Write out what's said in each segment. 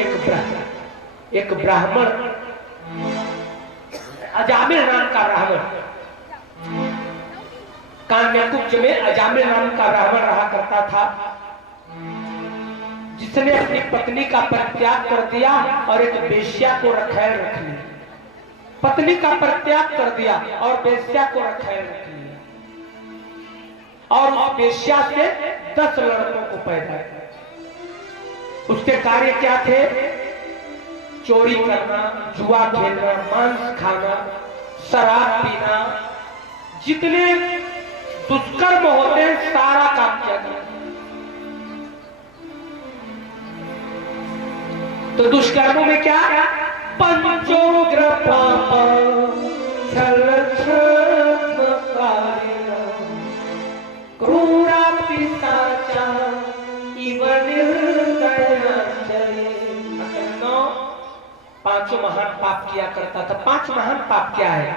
एक ब्राह्मण, अजामिल नाम का ब्राह्मण, कान्याकुब्ज में अजामिल नाम का ब्राह्मण रहा करता था, जिसने अपनी पत्नी का परित्याग कर दिया और एक वेश्या को रखैल रख लिया। पत्नी का परित्याग कर दिया और वेश्या को रखैल रख लिया, और उस वेश्या से 10 लड़कों को पैदा किया। उसके कार्य क्या थे? चोरी करना, जुआ खेलना, मांस खाना, शराब पीना, जितने दुष्कर्म होते हैं सारा काम किया था। तो दुष्कर्मों में क्या? पंचोग्र पाप छल क्रूरा पिशाचा इव निर्दया। 5 महान पाप किया करता था। 5 महान पाप क्या है?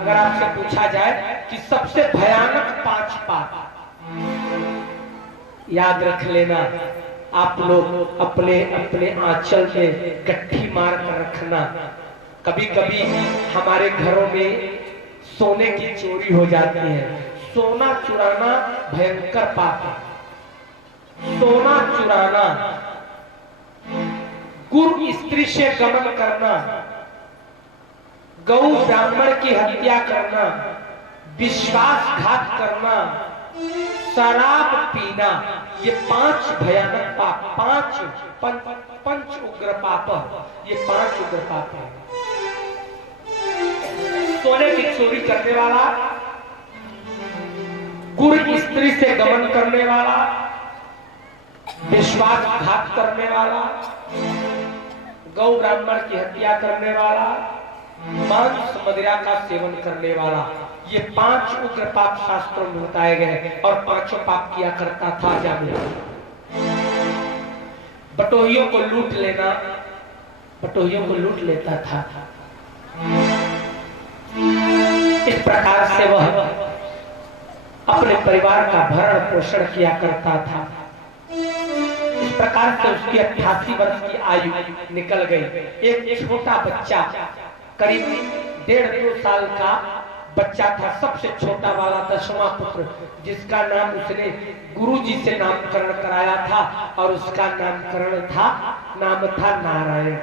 अगर आपसे पूछा जाए कि सबसे भयानक 5 पाप, याद रख लेना आप लोग, अपने अपने आंचल में गट्ठी मार कर रखना। कभी कभी हमारे घरों में सोने की चोरी हो जाती है। सोना चुराना भयंकर पाप है। सोना चुराना, गुरु स्त्री से गमन करना, गौ ब्राह्मण की हत्या करना, विश्वासघात करना, शराब पीना, ये 5 भयानक पाप, 5 उग्र पाप, ये 5 उग्र पाप है। सोने की चोरी करने वाला, गुरु स्त्री से गमन करने वाला, विश्वासघात करने वाला, गौ ब्राह्मण की हत्या करने वाला, मांस मदिरा का सेवन करने वाला, ये 5 उग्र पाप शास्त्रों में बताए गए। और 5 पाप किया करता था जामिल। बटोहियों को लूट लेना, बटोहियों को लूट लेता था। इस प्रकार से वह अपने परिवार का भरण पोषण किया करता था। इस प्रकार से उसकी 88 वर्ष की आयु निकल गई। एक छोटा बच्चा, करीब 1.5-2 साल का बच्चा था, सबसे छोटा वाला 10वां पुत्र, जिसका नाम उसने गुरुजी से नामकरण कराया था, और उसका नाम था नारायण।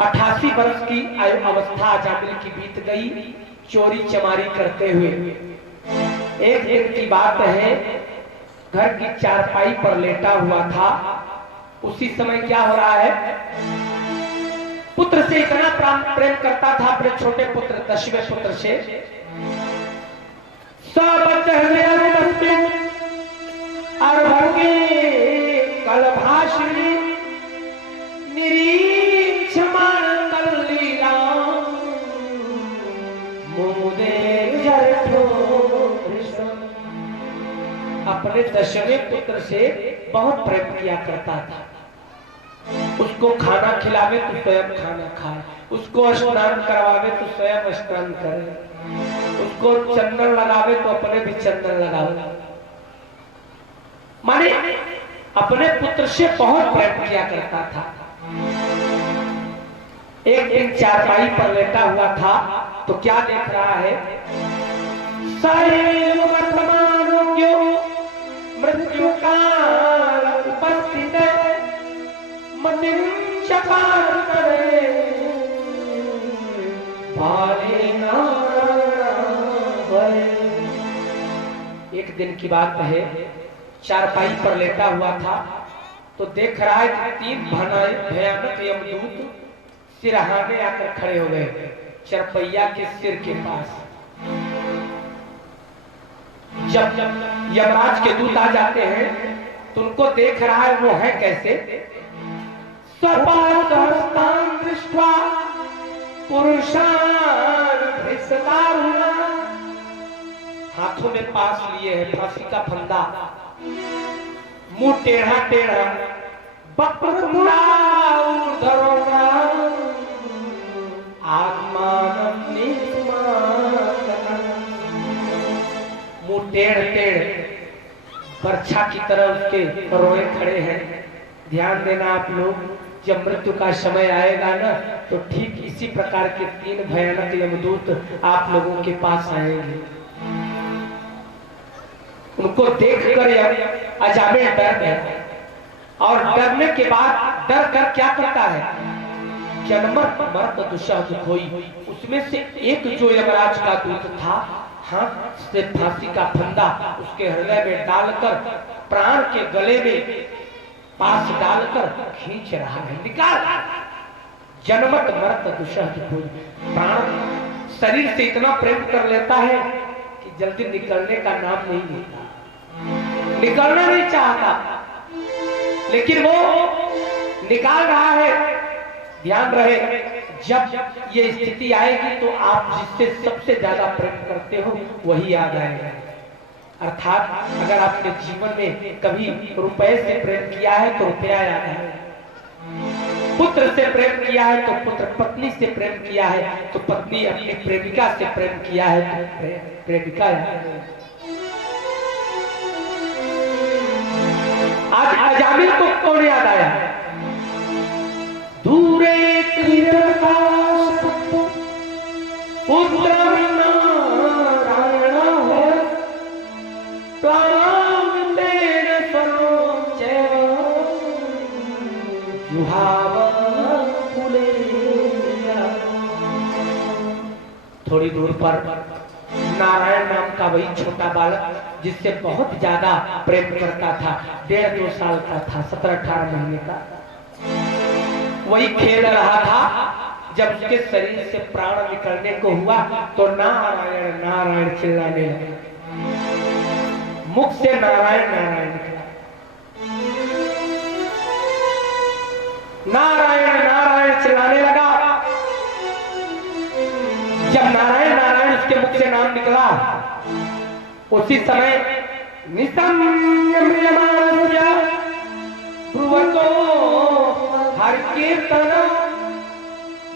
88 वर्ष की आयु अवस्था जामिल की बीत गई, चोरी चमारी करते हुए। एक दिन की बात है, घर की चारपाई पर लेटा हुआ था। उसी समय क्या हो रहा है? पुत्र से इतना प्रेम करता था, अपने छोटे पुत्र 10वें पुत्र से। कलभाषिणी निरीक्षमाण कल्लीला मुदे जठो कृष्ण। अपने 10वें पुत्र से बहुत प्रेम किया करता था। उसको खाना खिलावे तो स्वयं खाना खाए, उसको स्नान करवावे तो स्वयं स्नान करे, उसको चंदन लगावे तो अपने भी चंदन लगावे। माने अपने पुत्र से बहुत प्रेम किया करता था। एक दिन चारपाई पर लेटा हुआ था तो क्या देख रहा है? मृत्यु काल उपस्थित एक दिन की बात है, चारपाई पर लेटा हुआ था तो देख रहा है कि 3 भयानक यमदूत सिरहाने आकर खड़े हो गए चारपैया के सिर के पास। जब यमराज के दूत आ जाते हैं तो उनको देख रहा है, वो है कैसे? दृष्ट्वा पुरुषान भृशदारुणा, हाथों में पास लिए है फांसी का फंदा, मुंह टेढ़ा टेढ़ा, वक्रतुंडा ऊर्ध्वरोगा, आत्मानं निस्माकनं, मुंह टेढ़ टेढ़ बर्छा की तरह उसके रोए खड़े हैं। ध्यान देना आप लोग, जब मृत्यु का समय आएगा ना तो ठीक इसी प्रकार के 3 भयानक यमदूत आप लोगों के पास आएंगे। उनको देखकर अजामिल डर गया और डरने के बाद डर कर क्या करता है, जन्मत मरत दुष्यंत होई, उसमें से एक जो यमराज का दूत था हाथ से फांसी का फंदा उसके हृदय में डालकर प्राण के गले में पास डालकर खींच रहा है, निकाल। जन्मत मरत दुष्यंत होई, प्राण शरीर से इतना प्रेम कर लेता है कि जल्दी निकलने का नाम नहीं लेता, निकलना नहीं चाहता, लेकिन वो निकाल रहा है। ध्यान रहे, जब ये स्थिति आएगी तो आप जिससे सबसे ज्यादा प्रेम करते हो वही याद आएगा। अर्थात अगर आपने जीवन में कभी रुपए से प्रेम किया है तो रुपया याद आएगा, पुत्र से प्रेम किया है तो पुत्र, पत्नी से प्रेम किया है तो पत्नी, अपनी प्रेमिका से प्रेम किया है तो प्रेमिका याद आएगा। आज अजामिल को कौन याद आया? दूर एक पुत्र नारायण है, प्राण तेरे सरोज थोड़ी दूर पर नारायण नाम का वही छोटा बालक जिससे बहुत ज्यादा प्रेम करता था, 1.5-2 साल का था, 17-18 महीने का, वही खेल रहा था। जब उसके शरीर से प्राण निकलने को हुआ तो नारायण नारायण चिल्लाने लगा, मुख से नारायण नारायण निकला, नारायण नारायण चिल्लाने लगा। जब नारायण नारायण उसके मुख से नाम निकला, उसी समय निसंयम्यमानस्य ब्रुवतो हर कीर्तन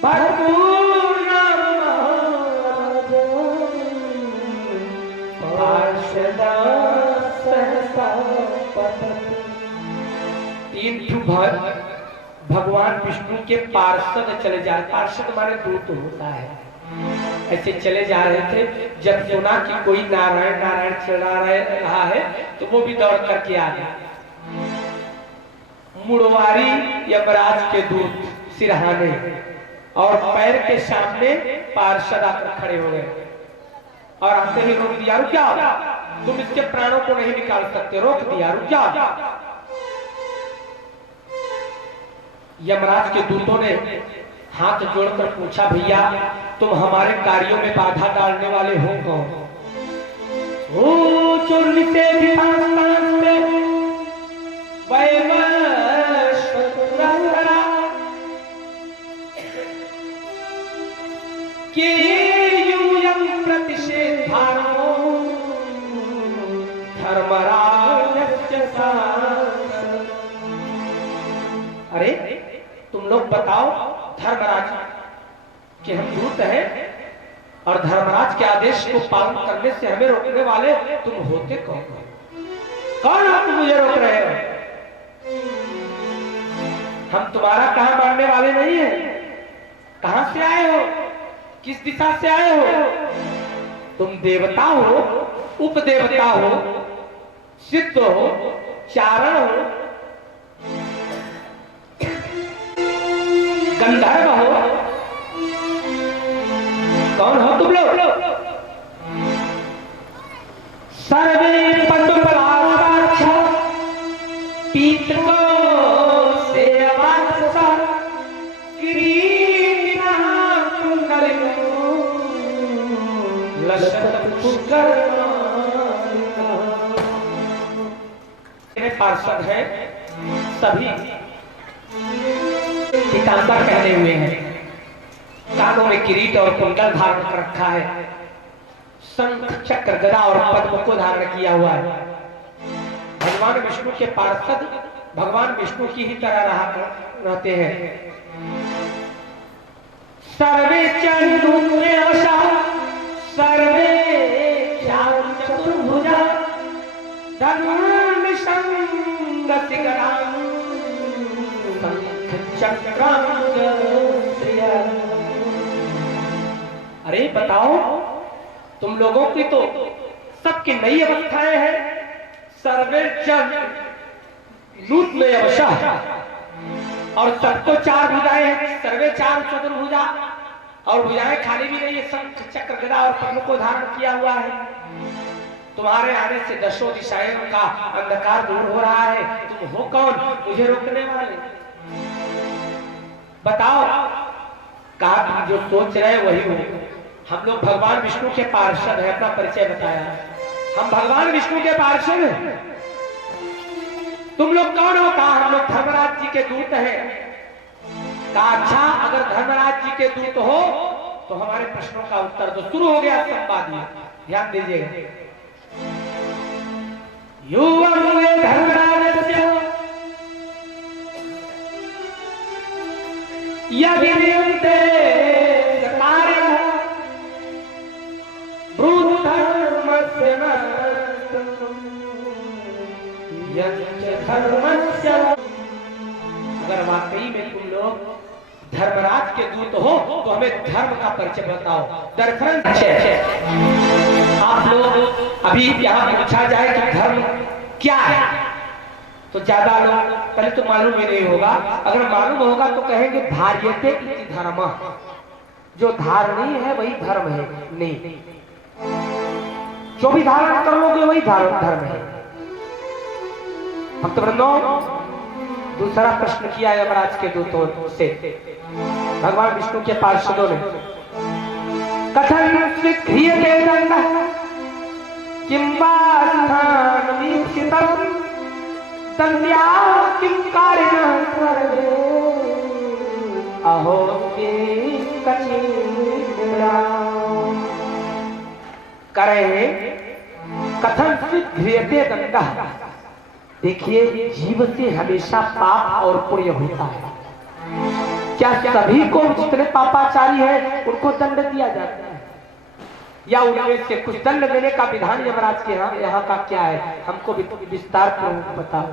भरपूर नाम पार्षदा सहसा पतत। 3 भगवान विष्णु के पार्षद चले जा रहे, पार्षद माने दूत होता है, ऐसे चले जा रहे थे। जब सुना कि कोई नारायण नारायण चिल्ला रहा है तो वो भी दौड़ करके आ गया। मुड़वारी यमराज के दूत सिरहाने और पैर के सामने पार्षद आकर खड़े हो गए और आते ही रोक दिया, रुक जाओ, तुम इसके प्राणों को नहीं निकाल सकते, रोक दिया, रुक जाओ। यमराज के दूतों ने हाथ जोड़कर पूछा, भैया तुम हमारे कार्यों में बाधा डालने वाले हो कौन? ओ चुर्निते भी अरे तुम लोग बताओ, धर्मराज कि हम दूत हैं और धर्मराज के आदेश को पालन करने से हमें रोकने वाले तुम होते कौन? कौन हो तुम मुझे रोक रहे हो? हम तुम्हारा कहां मानने वाले नहीं है। कहां से आए हो? किस दिशा से आए हो? तुम देवता हो, उपदेवता हो, सिद्ध हो, चारण हो, गंधर्व हो, कौन हो तुम लोग? सर्वे पशुपलाक्ष पीत को सेवात्सा किरीटिना कुंडलिनो लसत पुष्करमा। पार्षद है, सभी पीतांबर पहने हुए हैं, कानों में किरीट और कुंडल धारण कर रखा है, शंख चक्र गदा और पद्म को धारण किया हुआ है। भगवान विष्णु के पार्षद भगवान विष्णु की ही तरह रहते हैं। सर्वे चतुर्भुजा सर्वे चतुर्भुजा धनुर्निशंगसिगरां चक्रांग श्रिया। अरे बताओ, तुम लोगों की तो सबकी नई अवस्थाएं हैं। सर्वे जन लूट में अवशा, और सबको चार भुजाएं हैं। सर्वे चार चतुर्भुजा, और भुजाएं खाली भी नहीं है, शंख चक्र गदा और पद्म को धारण किया हुआ है। तुम्हारे आने से दशों दिशाएं का अंधकार दूर हो रहा है। तुम हो कौन मुझे रोकने वाले? बताओ, कहा तुम जो सोच रहे वही हो। हम लोग भगवान विष्णु के पार्षद हैं। अपना परिचय बताया, हम भगवान विष्णु के पार्षद हैं। तुम लोग कौन हो? कहा हम लोग धर्मराज जी के दूत हैं। कहा अच्छा, अगर धर्मराज जी के दूत हो तो हमारे प्रश्नों का उत्तर दो। शुरू हो गया संवाद। ध्यान दीजिएगा। धर्मराज यदि अगर वाकई में तुम लोग धर्मराज के दूत हो तो हमें धर्म का परिचय बताओ। दरअसल आप लोग अभी यहाँ पूछा जाए कि धर्म क्या है तो ज्यादा लोग पहले तो मालूम ही नहीं होगा। अगर मालूम होगा तो कहेंगे धार्यते इति धर्म, जो धारणीय है वही धर्म है। नहीं, जो भी धारण कर लोगे वही धर्म है। भक्तवृंदों, दूसरा प्रश्न किया यमराज के दूतों से भगवान विष्णु के पार्षदों ने। कथन क्रियते दंडः किं वा स्थानमीप्सितं दंड्या किं कारिणः सर्वे अहो करे कथन क्रियते दंडः। देखिए, जीव से हमेशा पाप और पुण्य होता है। क्या सभी को जितने पापाचारी हैं उनको दंड दिया जाता है, या उनमें से कुछ दंड देने का विधान यमराज के यहाँ का क्या है? हमको विस्तार पूर्वक बताओ।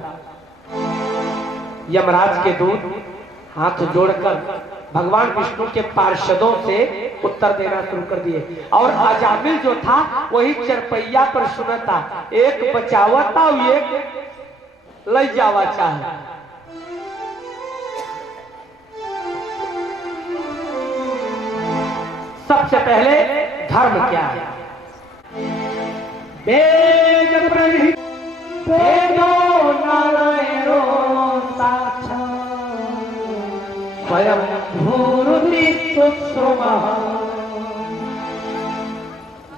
यमराज के दूत हाथ जोड़कर भगवान विष्णु के पार्षदों से उत्तर देना शुरू कर दिए। और अजामिल जो था वही चरपैया पर सुनता, एक बचावता एक लई जावा चाहे। सबसे पहले धर्म क्या है? वेद प्रहित वेदो नारायणो साक्षात् स्वयं भूरुति सुश्रुमः।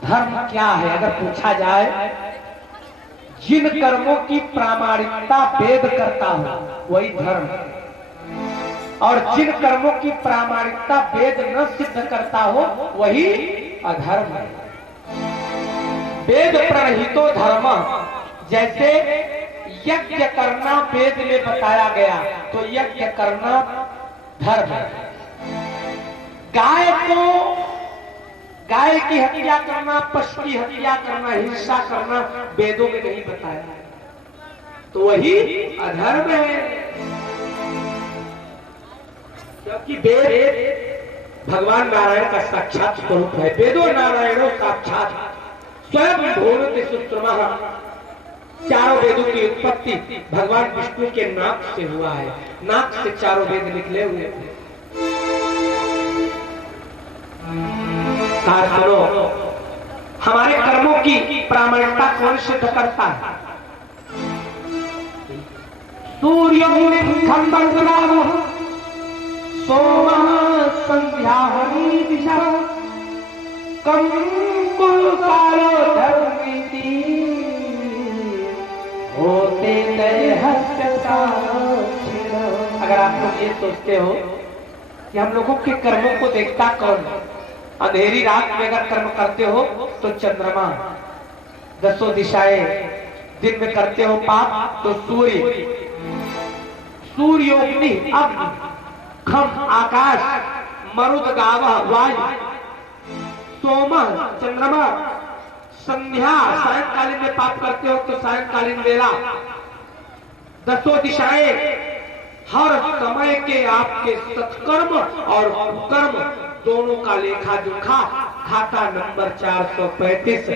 धर्म क्या है अगर पूछा जाए? जिन कर्मों की प्रामाणिकता वेद करता हो वही धर्म है, और जिन कर्मों की प्रामाणिकता वेद न सिद्ध करता हो वही अधर्म है। वेद प्रणहितो धर्म, जैसे यज्ञ करना वेद में बताया गया तो यज्ञ करना धर्म है। गाय की हत्या करना, पशु की हत्या करना, हिंसा करना वेदों में नहीं बताया, तो वही अधर्म है। क्योंकि वेद भगवान नारायण का साक्षात स्वरूप है। वेदो नारायणो साक्षात स्वयं भूरुति सुश्रुमः। चारों वेदों की उत्पत्ति भगवान विष्णु के नाक से हुआ है। नाक से चारों वेद निकले हुए थे। हमारे कर्मों की प्रामाणिकता कौन सिद्ध करता है? सूर्य सोमः संध्याहरी दिशा कंकुलकारो धर्मीति होते अगर आप लोग ये सोचते हो कि हम लोगों के कर्मों को देखता कौन? अंधेरी रात में अगर कर्म करते हो तो चंद्रमा, दसों दिशाएं, दिन में करते हो पाप तो सूर्योग्नि, अग्नि, खम आकाश, मरुद गावः वायु, सोमः चंद्रमा, संध्या सायंकालीन में पाप करते हो तो सायंकालीन वेला, दसों दिशाएं, हर समय के आपके सत्कर्म और कुकर्म दोनों का लेखा जोखा खाता नंबर 435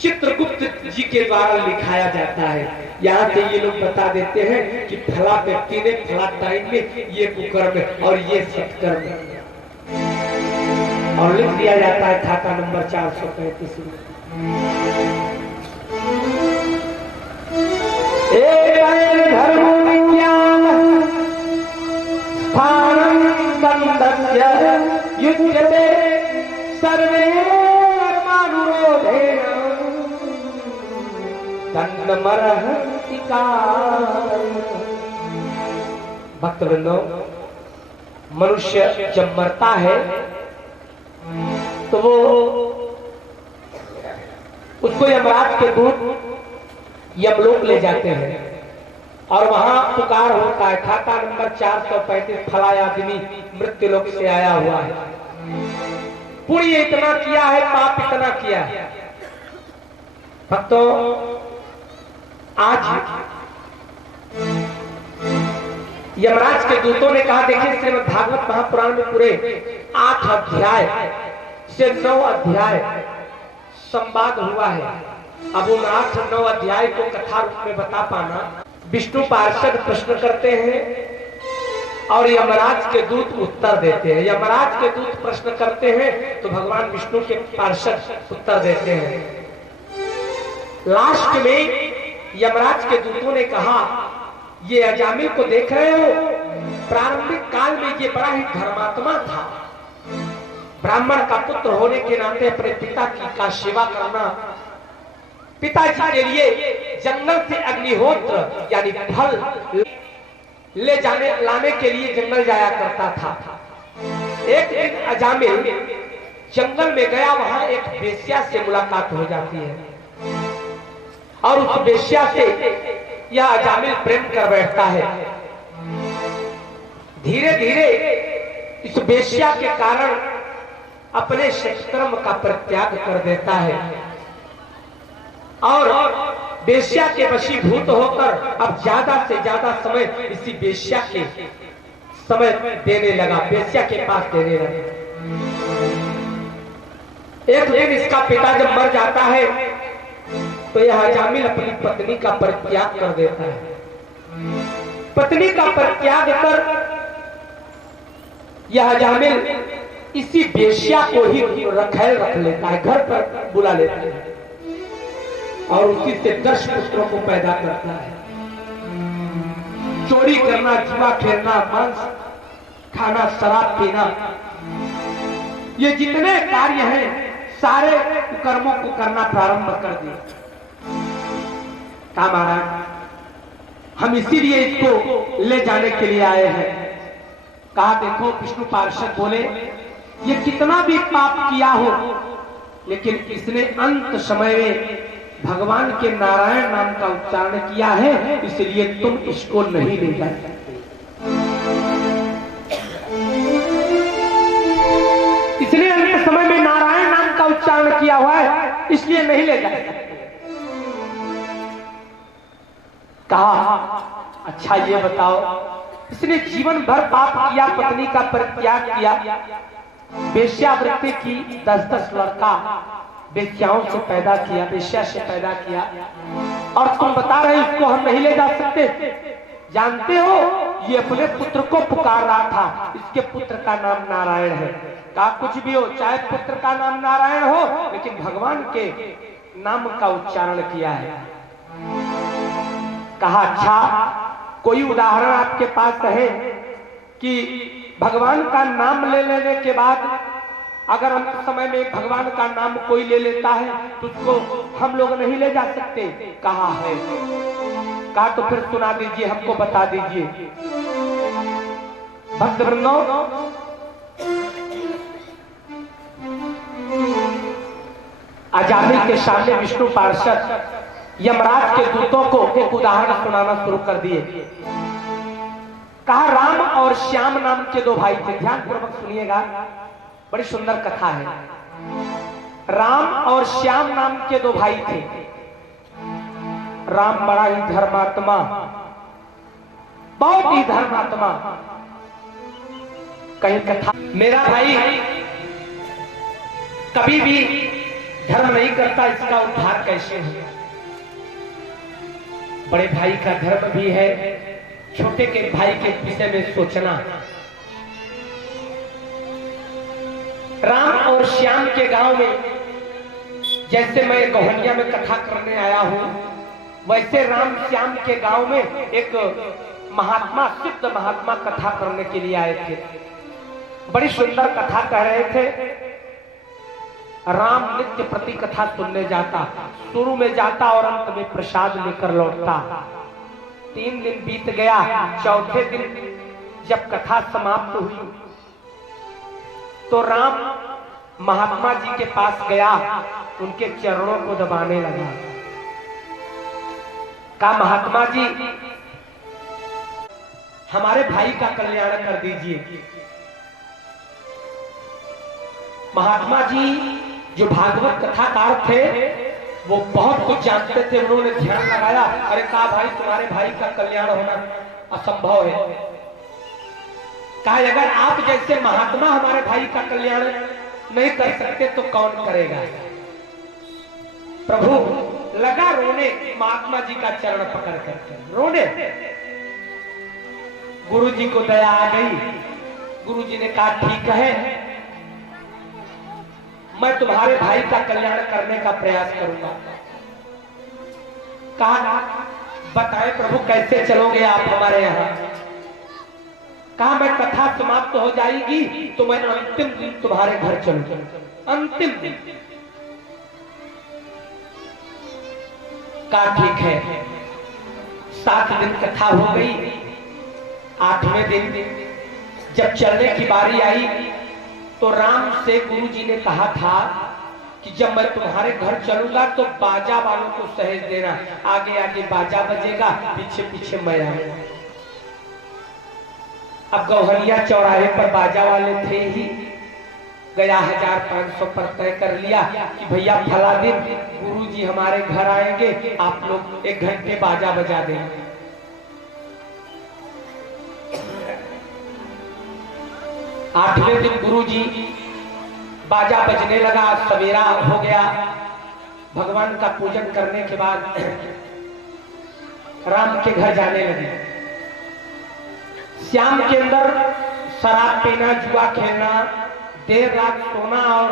चित्रगुप्त जी के द्वारा लिखाया जाता है। यहाँ से ये लोग बता देते हैं कि फला व्यक्ति ने फला टाइम में ये कुकर्म और ये सत्कर्म, और लिख दिया जाता है खाता नंबर 435 में। धर्म विज्ञान स्थानं संदस्य युज्यते सर्वे कर्मानुरोधेन तन्मर्हति काल। भक्तवृंदो, मनुष्य जब मरता है तो वो उसको यमराज के दूत यमलोक ले जाते हैं और वहां पुकार होता है, खाता नंबर 435 फला आदमी मृत्यु लोक से आया हुआ है, पुण्य इतना किया है, पाप इतना किया है। भक्तों, आज यमराज के दूतों ने कहा, देखिए श्रीमद् भागवत महापुराण में पूरे 8 अध्याय से 9 अध्याय संवाद हुआ है। अब उन 8-9 अध्याय को कथा रूप में बता पाना, विष्णु पार्षद प्रश्न करते हैं और यमराज के दूत उत्तर देते हैं। यमराज के दूत प्रश्न करते हैं तो भगवान विष्णु के पार्षद उत्तर देते हैं। लास्ट में यमराज के दूतों ने कहा, ये अजामिल को देख रहे हो, प्रारंभिक काल में ये बड़ा ही धर्मात्मा था, ब्राह्मण का पुत्र होने के नाते अपने पिता की सेवा करना, पिताजी के लिए जंगल से अग्निहोत्र यानी फल ले जाने लाने के लिए जंगल जाया करता था। एक दिन अजामिल जंगल में गया, वहां एक वेश्या से मुलाकात हो जाती है और उस वेश्या से यह अजामिल प्रेम कर बैठता है। धीरे धीरे इस वेश्या के कारण अपने सत्कर्म का परित्याग कर देता है और वेश्या के वशीभूत होकर अब ज्यादा से ज्यादा समय इसी वेश्या के समय देने लगा, वेश्या के पास देने लगा। एक दिन इसका पिता जब मर जाता है तो यह अजामिल अपनी पत्नी का परित्याग कर देता है। पत्नी का परित्याग कर यह अजामिल इसी वेश्या को ही रखेल रख लेता है, घर पर बुला लेता है और उसी से 10 पुत्रों को पैदा करता है। चोरी करना, जुआ खेलना, मांस खाना, शराब पीना, ये जितने कार्य हैं सारे कर्मों को करना प्रारंभ कर दिए। कहा, महाराज हम इसीलिए इसको ले जाने के लिए आए हैं। कहा, देखो विष्णु पार्षद बोले, ये कितना भी पाप किया हो लेकिन इसने अंत समय में भगवान के नारायण नाम का उच्चारण किया है, इसलिए तुम इसको नहीं ले जा सकते। इसलिए अंत समय में नारायण नाम का उच्चारण किया हुआ है, इसलिए नहीं ले जा सकते। कहा, अच्छा ये बताओ, इसने जीवन भर पाप किया, पत्नी का परित्याग किया, वेश्यावृत्ति की 10-10 लड़का वेश्याओं से पैदा किया, वेश्या से पैदा किया, और तुम बता रहे इसको हम नहीं ले जा सकते। जानते हो ये अपने पुत्र को पुकार रहा था, इसके पुत्र का नाम नारायण है। कहा, कुछ भी हो, चाहे पुत्र का नाम नारायण हो लेकिन भगवान के नाम का उच्चारण किया है। कहा, अच्छा कोई उदाहरण आपके पास है कि भगवान का नाम ले लेने के बाद अगर अंत समय में भगवान का नाम कोई ले लेता है तो उसको हम लोग नहीं ले जा सकते? कहा है। कहा, तो फिर सुना दीजिए, हमको बता दीजिए। भक्तवृंदो, अजामिल के सामने विष्णु पार्षद यमराज के दूतों को एक उदाहरण सुनाना शुरू कर दिए। कहा, राम और श्याम नाम के 2 भाई थे। ध्यान पूर्वक सुनिएगा, बड़ी सुंदर कथा है। राम और श्याम नाम के 2 भाई थे। राम बड़ा ही धर्मात्मा बहुत ही धर्मात्मा। कहीं कथा, मेरा भाई कभी भी धर्म नहीं करता, इसका उद्धार कैसे हो? बड़े भाई का धर्म भी है, छोटे के भाई के विषय में सोचना। राम और श्याम के गांव में जैसे मैं गौहनिया में कथा करने आया हूं, वैसे राम श्याम के गांव में एक महात्मा, सिद्ध महात्मा कथा करने के लिए आए थे। बड़ी सुंदर कथा कह रहे थे। राम नित्य प्रति कथा सुनने जाता, शुरू में जाता और अंत में प्रसाद लेकर लौटता। 3 दिन बीत गया। चौथे दिन जब कथा समाप्त हुई तो राम महात्मा जी के पास गया, उनके चरणों को दबाने लगा। कहा, महात्मा जी हमारे भाई का कल्याण कर दीजिए। महात्मा जी जो भागवत कथाकार थे वो बहुत कुछ जानते थे। उन्होंने ध्यान लगाया, अरे कहा भाई तुम्हारे भाई का कल्याण होना असंभव है। कहा अगर आप जैसे महात्मा हमारे भाई का कल्याण नहीं कर सकते तो कौन करेगा? प्रभु लगा रोने, महात्मा जी का चरण पकड़ करके रोने। गुरु जी को दया आ गई। गुरु जी ने कहा ठीक है, मैं तुम्हारे भाई का कल्याण करने का प्रयास करूंगा। कहा बताएं प्रभु कैसे चलोगे आप हमारे यहाँ? कहा मैं कथा समाप्त हो जाएगी तो मैं अंतिम दिन तुम्हारे घर चलूंगा, अंतिम दिन। कहा ठीक है। 7 दिन कथा हो गई। 8वें दिन जब चलने की बारी आई तो राम से गुरु जी ने कहा था कि जब मैं तुम्हारे घर चलूंगा तो बाजा वालों को सहेज देना, आगे आगे बाजा बजेगा, पीछे पीछे मैं आऊंगा। अब गौहनिया चौराहे पर बाजा वाले थे ही। गया 1500 पर तय कर लिया कि भैया फला दिन गुरु जी हमारे घर आएंगे, आप लोग 1 घंटे बाजा बजा देंगे। आठवें दिन गुरु जी बाजा बजने लगा, सवेरा हो गया। भगवान का पूजन करने के बाद राम के घर जाने लगे। श्याम के अंदर शराब पीना, जुआ खेलना, देर रात सोना और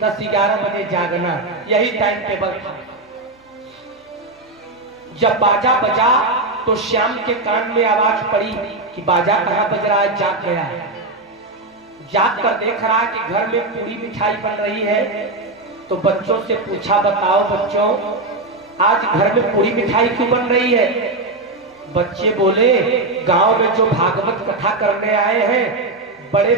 10-11 बजे जागना, यही टाइम टेबल था। जब बाजा बजा तो श्याम के कान में आवाज पड़ी कि बाजा कहाँ बज रहा है। जाग गया। जाग कर देख रहा कि घर में पूरी मिठाई बन रही है। तो बच्चों से पूछा, बताओ बच्चों आज घर में पूरी मिठाई क्यों बन रही है? बच्चे बोले गांव में जो भागवत कथा करने आए हैं बड़े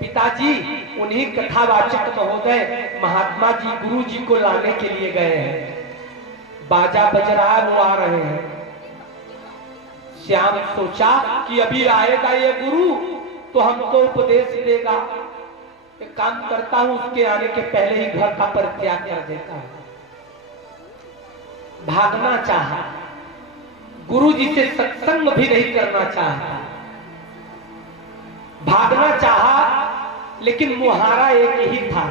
पिताजी, उन्हीं कथावाचक महोदय महात्मा जी गुरु जी को लाने के लिए गए हैं। बाजा बज रहा है, वो आ रहे हैं। श्याम सोचा कि अभी आएगा ये गुरु तो हमको उपदेश देगा। एक काम करता हूं, उसके आने के पहले ही घर का परित्याग कर देता हूं। भागना चाहा, गुरु जी से सत्संग भी नहीं करना चाहता। भागना चाहा लेकिन मुहारा एक ही था,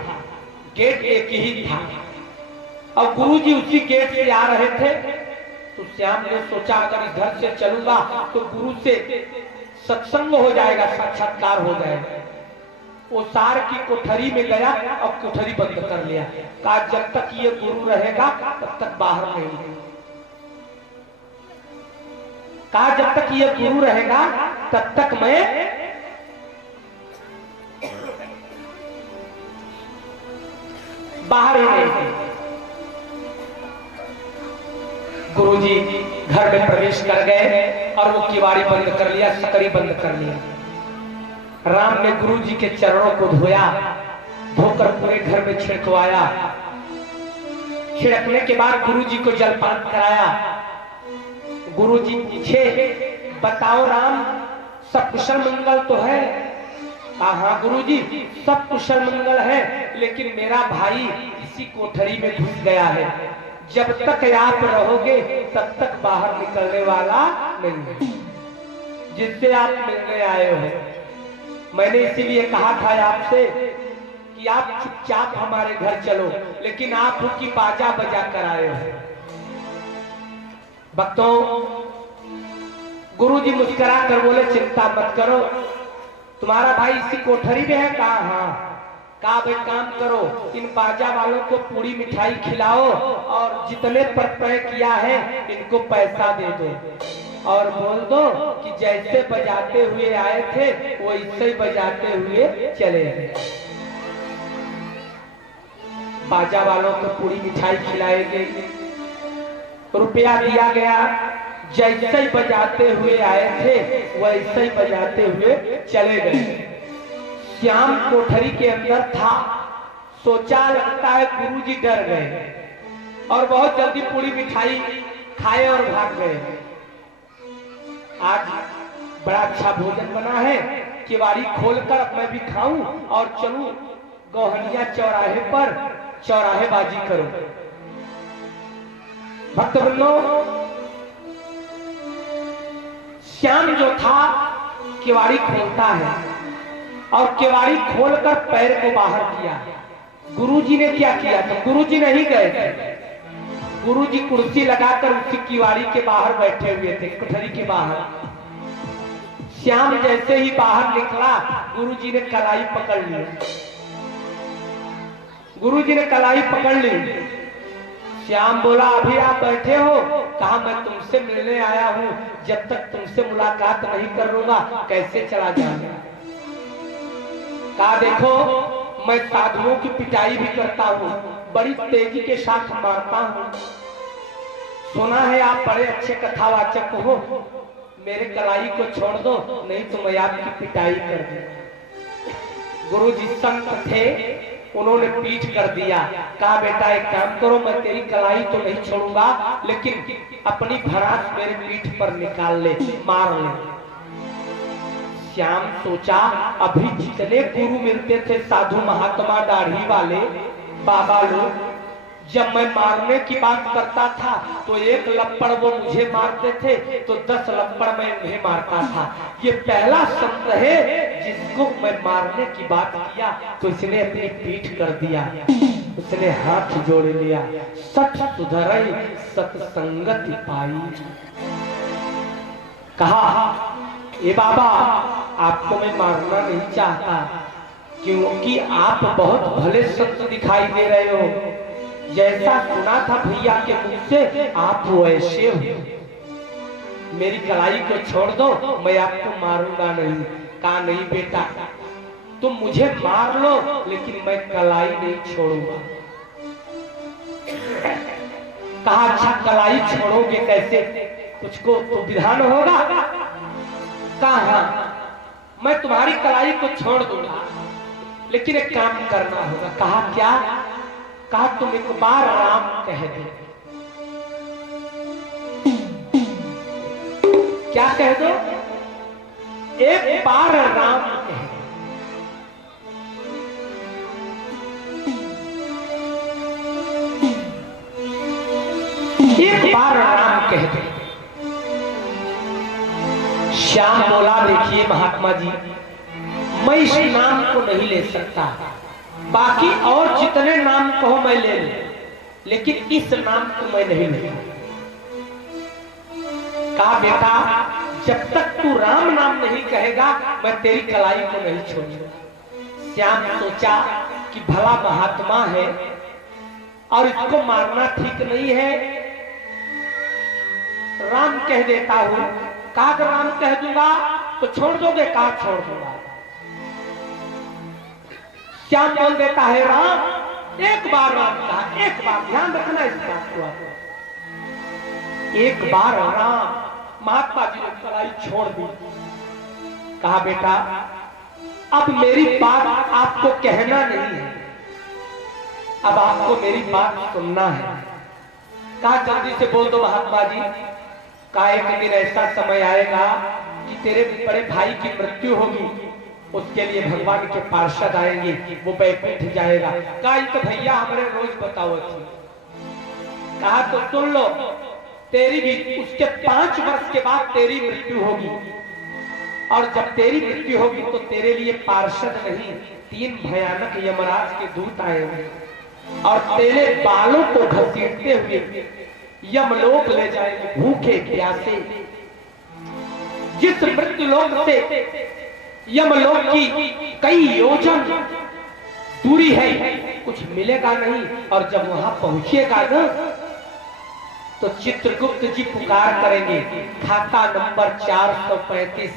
गेट एक ही था और गुरु जी उसी गेट से आ रहे थे। तो श्याम ने सोचा अगर इधर से चलूंगा तो गुरु से सत्संग हो जाएगा, साक्षात्कार हो जाएगा। वो सार की कोठरी में गया और कोठरी बंद कर लिया। कहा जब तक ये गुरु रहेगा तब तक बाहर नहीं। कहा जब तक ये गुरु रहेगा तब तक मैं बाहर ही नहीं। गुरुजी घर में प्रवेश कर गए और वो किवाड़ी बंद कर लिया, सकरी बंद कर लिया। राम ने गुरुजी के चरणों को धोया, धोकर पूरे घर में छिड़कवाया। छिड़कने के बाद गुरुजी को जलपान कराया। गुरुजी पूछे बताओ राम सब कुशल मंगल तो है? हाँ गुरुजी सब कुशल मंगल है, लेकिन मेरा भाई इसी कोठरी में घुस गया है। जब तक आप रहोगे तब तक बाहर निकलने वाला नहीं है। जिससे आप मिलने आए हो। मैंने इसीलिए कहा था आपसे कि आप चुपचाप हमारे घर चलो, लेकिन आप हो कि बाजा बजा कर आए हो। भक्तों, गुरुजी मुस्कुरा कर बोले चिंता मत करो, तुम्हारा भाई इसी कोठरी में है। कहा हाँ। कहा भाई काम करो, इन बाजा वालों को पूरी मिठाई खिलाओ और जितने पर तय किया है इनको पैसा दे दो और बोल दो कि जैसे बजाते हुए आए थे वो इससे ही बजाते हुए चले गए। बाजा वालों को पूरी मिठाई खिलाई गई, रुपया दिया गया, जैसे ही बजाते हुए आए थे वैसे ही बजाते हुए चले गए। श्याम कोठरी के अंदर था, सोचा लगता है गुरुजी डर गए और बहुत जल्दी पूरी मिठाई खाए और भाग गए। आज बड़ा अच्छा भोजन बना है, केवाड़ी खोलकर अब मैं भी खाऊं और चलूं गौहनिया चौराहे पर चौराहेबाजी करूं। भक्तवृंदो, श्याम जो था केवाड़ी खोलता है और केवाड़ी खोलकर पैर को बाहर किया। गुरुजी ने क्या किया? तो गुरुजी नहीं गए थे, गुरुजी कुर्सी लगाकर उसी केवाड़ी के बाहर बैठे हुए थे, कोठरी के बाहर। श्याम जैसे ही बाहर निकला, गुरुजी ने कलाई पकड़ ली। गुरुजी ने कलाई पकड़ ली। श्याम बोला अभी आप बैठे हो? कहा मैं तुमसे मिलने आया हूं, जब तक तुमसे मुलाकात नहीं कर लूंगा कैसे चला जाऊंगा। कहा देखो मैं साधुओं की पिटाई भी करता हूं, बड़ी तेजी के साथ मारता हूं। सुना है आप बड़े अच्छे कथावाचक हो, मेरे कलाई को छोड़ दो नहीं तो मैं आपकी पिटाई कर दूंगा। गुरुजी संत थे, उन्होंने पीठ कर दिया। कहा बेटा एक काम करो, मैं तेरी कलाई तो नहीं छोड़ूंगा लेकिन अपनी भरास मेरे पीठ पर निकाल ले, मार ले। श्याम सोचा अभी जितने गुरु मिलते थे साधु महात्मा दाढ़ी वाले बाबा लोग, जब मैं मारने की बात करता था तो एक लप्पड़ वो मुझे मारते थे तो 10 लप्पड़ मैं उन्हें मारता था। ये पहला संत है जिसको मैं मारने की बात किया तो इसने अपनी पीठ कर दिया, उसने हाथ जोड़ लिया। सत सुधरई सत्संगति पाई। कहा ए बाबा आपको मैं मारना नहीं चाहता क्योंकि आप बहुत भले संत दिखाई दे रहे हो, जैसा सुना था भैया के मुख से आप वैसे हो। मेरी कलाई को छोड़ दो, मैं आपको मारूंगा नहीं। कहा नहीं बेटा तुम मुझे मार लो लेकिन मैं कलाई नहीं छोड़ूंगा। कहा अच्छा कलाई छोड़ोगे कैसे, कुछ को तो विधान होगा। कहा हाँ मैं तुम्हारी कलाई को छोड़ दूंगा लेकिन एक काम करना होगा। कहा क्या? कहा तुम एक बार राम कह दो। क्या कह दो? एक बार राम कह दो। एक बार राम कह दो। श्याम बोला देखिए महात्मा जी मैं इस नाम को नहीं ले सकता, बाकी और जितने नाम कहो मैं ले लूं लेकिन इस नाम को मैं नहीं लूंगा। कहा बेटा जब तक तू राम नाम नहीं कहेगा मैं तेरी कलाई को नहीं छोड़ूंगा। श्याम सोचा कि भला महात्मा है और इसको मारना ठीक नहीं है, राम कह देता हूं। कहा अगर राम कह दूंगा तो छोड़ दोगे? कहा छोड़ दूंगा। श्याम बोल देता है राम। एक बार राम कहा, एक बार, ध्यान रखना इस बात को आप। एक बार राम। महात्मा जी ने कलाई छोड़ दी। कहा बेटा अब मेरी बात आपको कहना नहीं है, अब आपको मेरी बात सुनना है। कहा जल्दी से बोल दो महात्मा जी। कहा एक दिन ऐसा समय आएगा कि तेरे बड़े भाई की मृत्यु होगी, उसके लिए भगवान के पार्षद आएंगे, वो बैकुंठ जाएगा। कहा तो भैया हमारे रोज बताओ थी। कहा तो सुन लो, तेरी भी उसके 5 वर्ष के बाद तेरी मृत्यु होगी। और जब तेरी मृत्यु होगी तो तेरे लिए पार्षद नहीं 3 भयानक यमराज के दूत आएंगे और तेरे बालों को घसीटते हुए यमलोक ले जाएंगे, भूखे प्यासे। जिस मृत्युलोक से यमलोक की कई योजन दूरी है, कुछ मिलेगा नहीं। और जब वहां पहुंचेगा ना तो चित्रगुप्त जी पुकार करेंगे, खाता नंबर 435,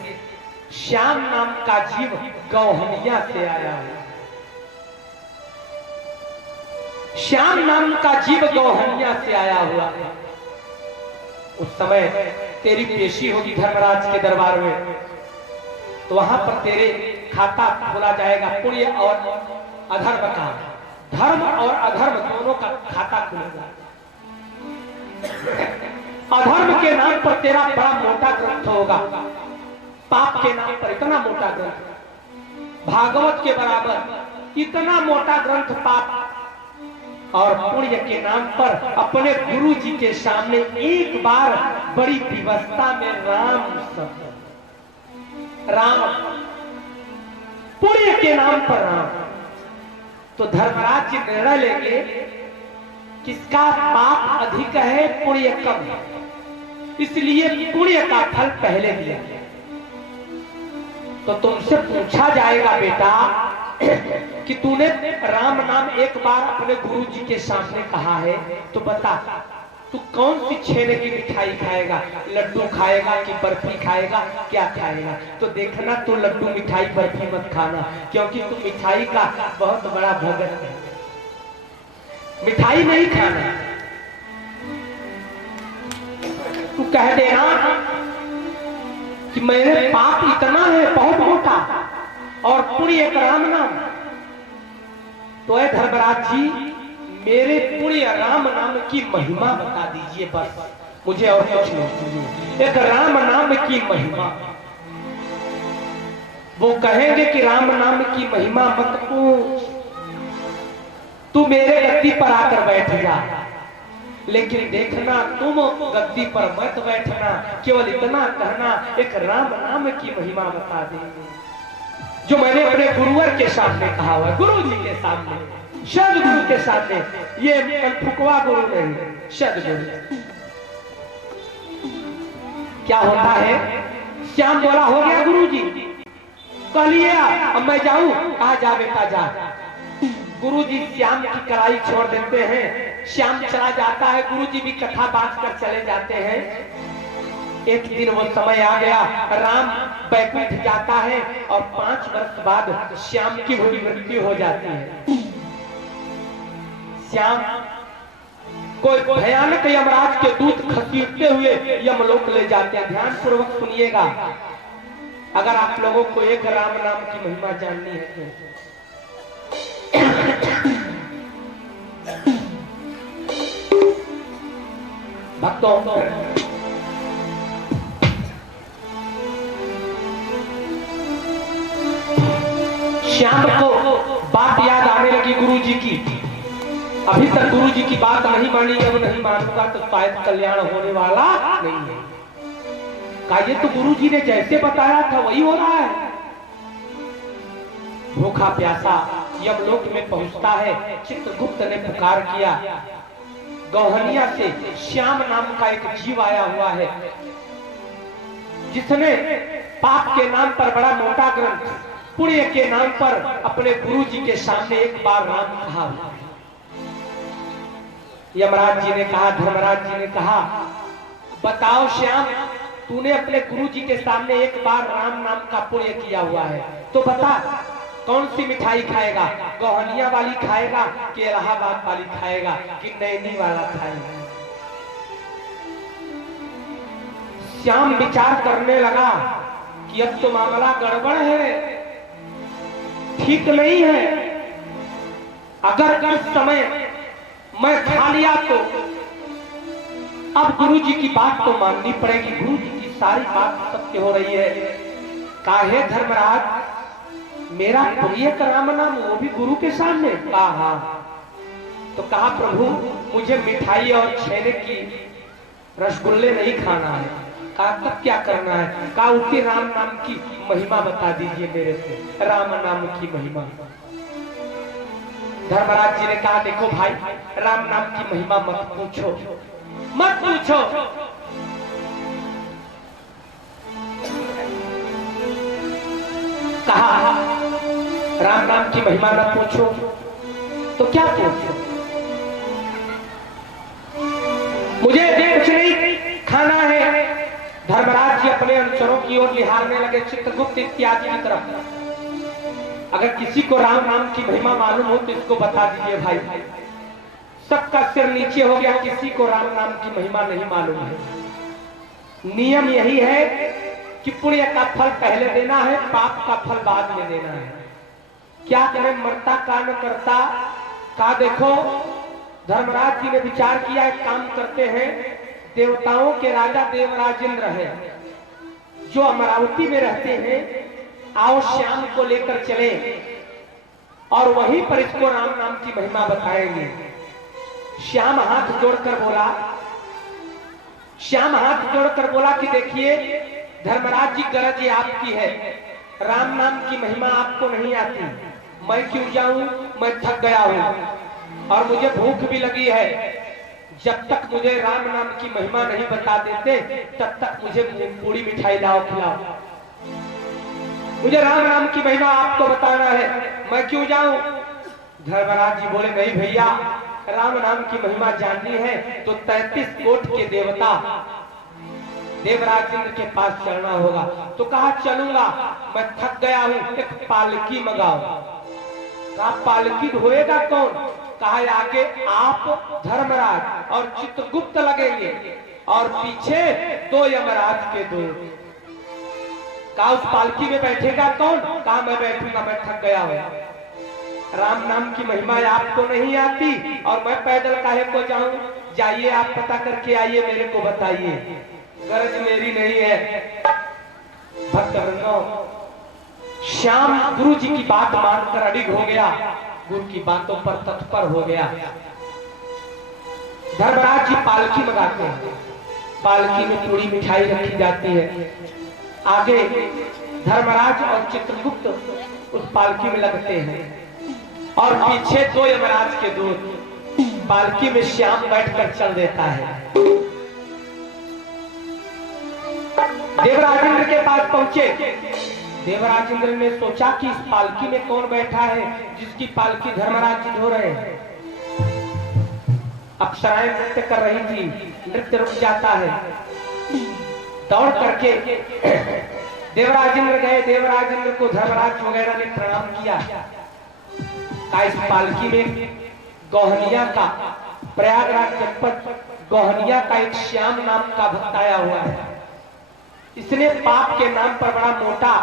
श्याम नाम का जीव गौहनिया से आया है। श्याम नाम का जीव गौहनिया से आया हुआ है। उस समय तेरी पेशी होगी धर्मराज के दरबार में, तो वहां पर तेरे खाता खोला जाएगा, पुण्य और अधर्म का। धर्म और अधर्म दोनों का खाता खुलेगा। अधर्म के नाम पर तेरा बड़ा मोटा ग्रंथ होगा, पाप के नाम पर इतना मोटा ग्रंथ, भागवत के बराबर इतना मोटा ग्रंथ पाप, और पुण्य के नाम पर अपने गुरु जी के सामने एक बार बड़ी विवस्था में राम शब्द, राम, पुण्य के नाम पर राम। तो धर्मराज जी निर्णय लेंगे किसका पाप अधिक है, पुण्य कम है, इसलिए पुण्य का फल पहले दिया। तो तुमसे पूछा जाएगा बेटा कि तूने राम नाम एक बार अपने गुरु जी के सामने कहा है, तो बता तू कौन सी छेने की मिठाई खाएगा, लड्डू खाएगा कि बर्फी खाएगा, क्या खाएगा? तो देखना तू लड्डू मिठाई बर्फी मत खाना, क्योंकि तू मिठाई का बहुत बड़ा भगत है। मिठाई नहीं खाना। तू कह देना कि मेरे पाप इतना है बहुत मोटा और पुण्य एक राम नाम, तो है धर्मराज जी मेरे पुण्य राम नाम की महिमा बता दीजिए, बस मुझे और कुछ नहीं, एक राम नाम की महिमा। वो कहेंगे कि राम नाम की महिमा मत पूछ, तू मेरे गद्दी पर आकर बैठ जा, लेकिन देखना तुम गद्दी पर मत बैठना, केवल इतना कहना एक राम नाम की महिमा बता देंगे, जो मैंने अपने गुरुवर के सामने कहा हुआ, गुरु जी के सामने, सदगुरु के सामने। ये फुकवा गुरु नहीं, सदगुरु। क्या होता है? श्याम बोला हो गया गुरु जी, कह लिए अब मैं जाऊं? कहा जा बेटा जा। गुरु जी श्याम की कलाई छोड़ देते हैं, श्याम चला जाता है, गुरु जी भी कथा बांट कर चले जाते हैं। एक दिन वो समय आ गया, राम बैकुंठ जाता है और 5 वर्ष बाद श्याम की बुरी मृत्यु हो जाती है। श्याम कोई भयानक यमराज के दूत खसीटते हुए यमलोक ले जाते हैं। ध्यान पूर्वक सुनिएगा, अगर आप लोगों को एक राम नाम की महिमा जाननी है तो। भक्तों, श्याम को बात याद आने लगी गुरु जी की। अभी तक गुरु जी की बात नहीं मानी, जब नहीं मानूंगा तो शायद कल्याण होने वाला नहीं है। कहा ये तो गुरु जी ने जैसे बताया था वही हो रहा है। भूखा प्यासा यमलोक में पहुंचता है। चित्रगुप्त ने पुकार किया, गौहनिया से श्याम नाम का एक जीव आया हुआ है, जिसने पाप के नाम पर बड़ा मोटा ग्रंथ, पुण्य के नाम पर अपने गुरु जी के सामने एक बार राम कहा। यमराज जी ने कहा, धर्मराज जी ने कहा, बताओ श्याम, तूने अपने गुरु जी के सामने एक बार राम नाम का पुण्य किया हुआ है, तो बता कौन सी मिठाई खाएगा? गौहनिया वाली खाएगा कि इलाहाबाद वाली खाएगा कि नैनी वाला खाएगा? श्याम विचार करने लगा कि अब तो मामला गड़बड़ है, ठीक नहीं है। अगर इस समय मैं खा लिया तो अब गुरु जी की बात तो माननी पड़ेगी। गुरु जी की सारी बात सत्य हो रही है। काहे धर्मराज, मेरा प्रिय राम नाम वो भी गुरु के सामने? कहा तो कहा प्रभु मुझे मिठाई और छेने की रसगुल्ले नहीं खाना है। कहा तब क्या करना है? कहा उसी राम नाम की महिमा बता दीजिए मेरे से, राम नाम की महिमा। धर्मराज जी ने कहा देखो भाई, राम नाम की महिमा मत पूछो, मत पूछो। कहा राम नाम की महिमा न पूछो तो क्या पूछो? मुझे कुछ नहीं खाना है। धर्मराज जी अपने अनुचरों की ओर निहारने लगे, चित्रगुप्त इत्यादि की तरफ। अगर किसी को राम नाम की महिमा मालूम हो तो इसको बता दीजिए भाई। सबका सिर नीचे हो गया, किसी को राम नाम की महिमा नहीं मालूम है। नियम यही है कि पुण्य का फल पहले देना है, पाप का फल बाद में देना है। क्या करें, मरता का न करता का। देखो धर्मराज जी ने विचार किया, एक काम करते हैं, देवताओं के राजा देवराजेंद्र है जो अमरावती में रहते हैं, आओ श्याम को लेकर चले और वहीं पर इसको राम नाम की महिमा बताएंगे। श्याम हाथ जोड़कर बोला, श्याम हाथ जोड़कर बोला कि देखिए धर्मराज जी, गरज ये आपकी है, राम नाम की महिमा आपको नहीं आती, मैं क्यों जाऊं, मैं थक गया हूं और मुझे भूख भी लगी है। जब तक मुझे राम नाम की महिमा नहीं बता देते तब तक मुझे पूरी मिठाई लाओ खिलाओ। मुझे राम नाम की महिमा आपको बताना है, मैं क्यों जाऊं? धर्मराज जी बोले नहीं भैया, राम नाम की महिमा जाननी है तो 33 कोट के देवता देवराजेंद्र के पास चलना होगा। तो कहा चलूंगा, मैं थक गया हूं, एक पालकी मंगाओ। कहा पालकी ढोएगा कौन? कहा आगे आप धर्मराज और चित्रगुप्त लगेंगे और पीछे 2 यमराज के दूत। कहा उस पालकी में बैठेगा कौन? कहा मैं बैठूंगा, मैं थक गया हूं, राम नाम की महिमा आपको नहीं आती और मैं पैदल काहे को जाऊं? जाइए आप पता करके आइए, मेरे को बताइए, गरज मेरी नहीं है। भक्तवृंदों, श्याम गुरु जी की बात मानकर अडिग हो गया, गुरु की बातों पर तत्पर हो गया। धर्मराज जी पालकी मंगाते हैं, पालकी में पूरी मिठाई रखी जाती है। आगे धर्मराज और चित्रगुप्त उस पालकी में लगते हैं और पीछे 2 यमराज के दूत। पालकी में श्याम बैठकर चल देता है। देवराजेंद्र के पास पहुंचे। देवराजेंद्र ने सोचा कि इस पालकी में कौन बैठा है जिसकी पालकी धर्मराज जी ढो रहे हैं। अप्सराएं नृत्य कर रही थी, नृत्य रुक जाता है। दौड़ करके देवराजेंद्र गए, देवराजेंद्र को धर्मराज वगैरह ने प्रणाम किया। का इस पालकी में गौहनिया का, प्रयागराज जनपद गौहनिया का एक श्याम नाम का भक्त आया हुआ है। इसने पाप के नाम पर बड़ा मोटा,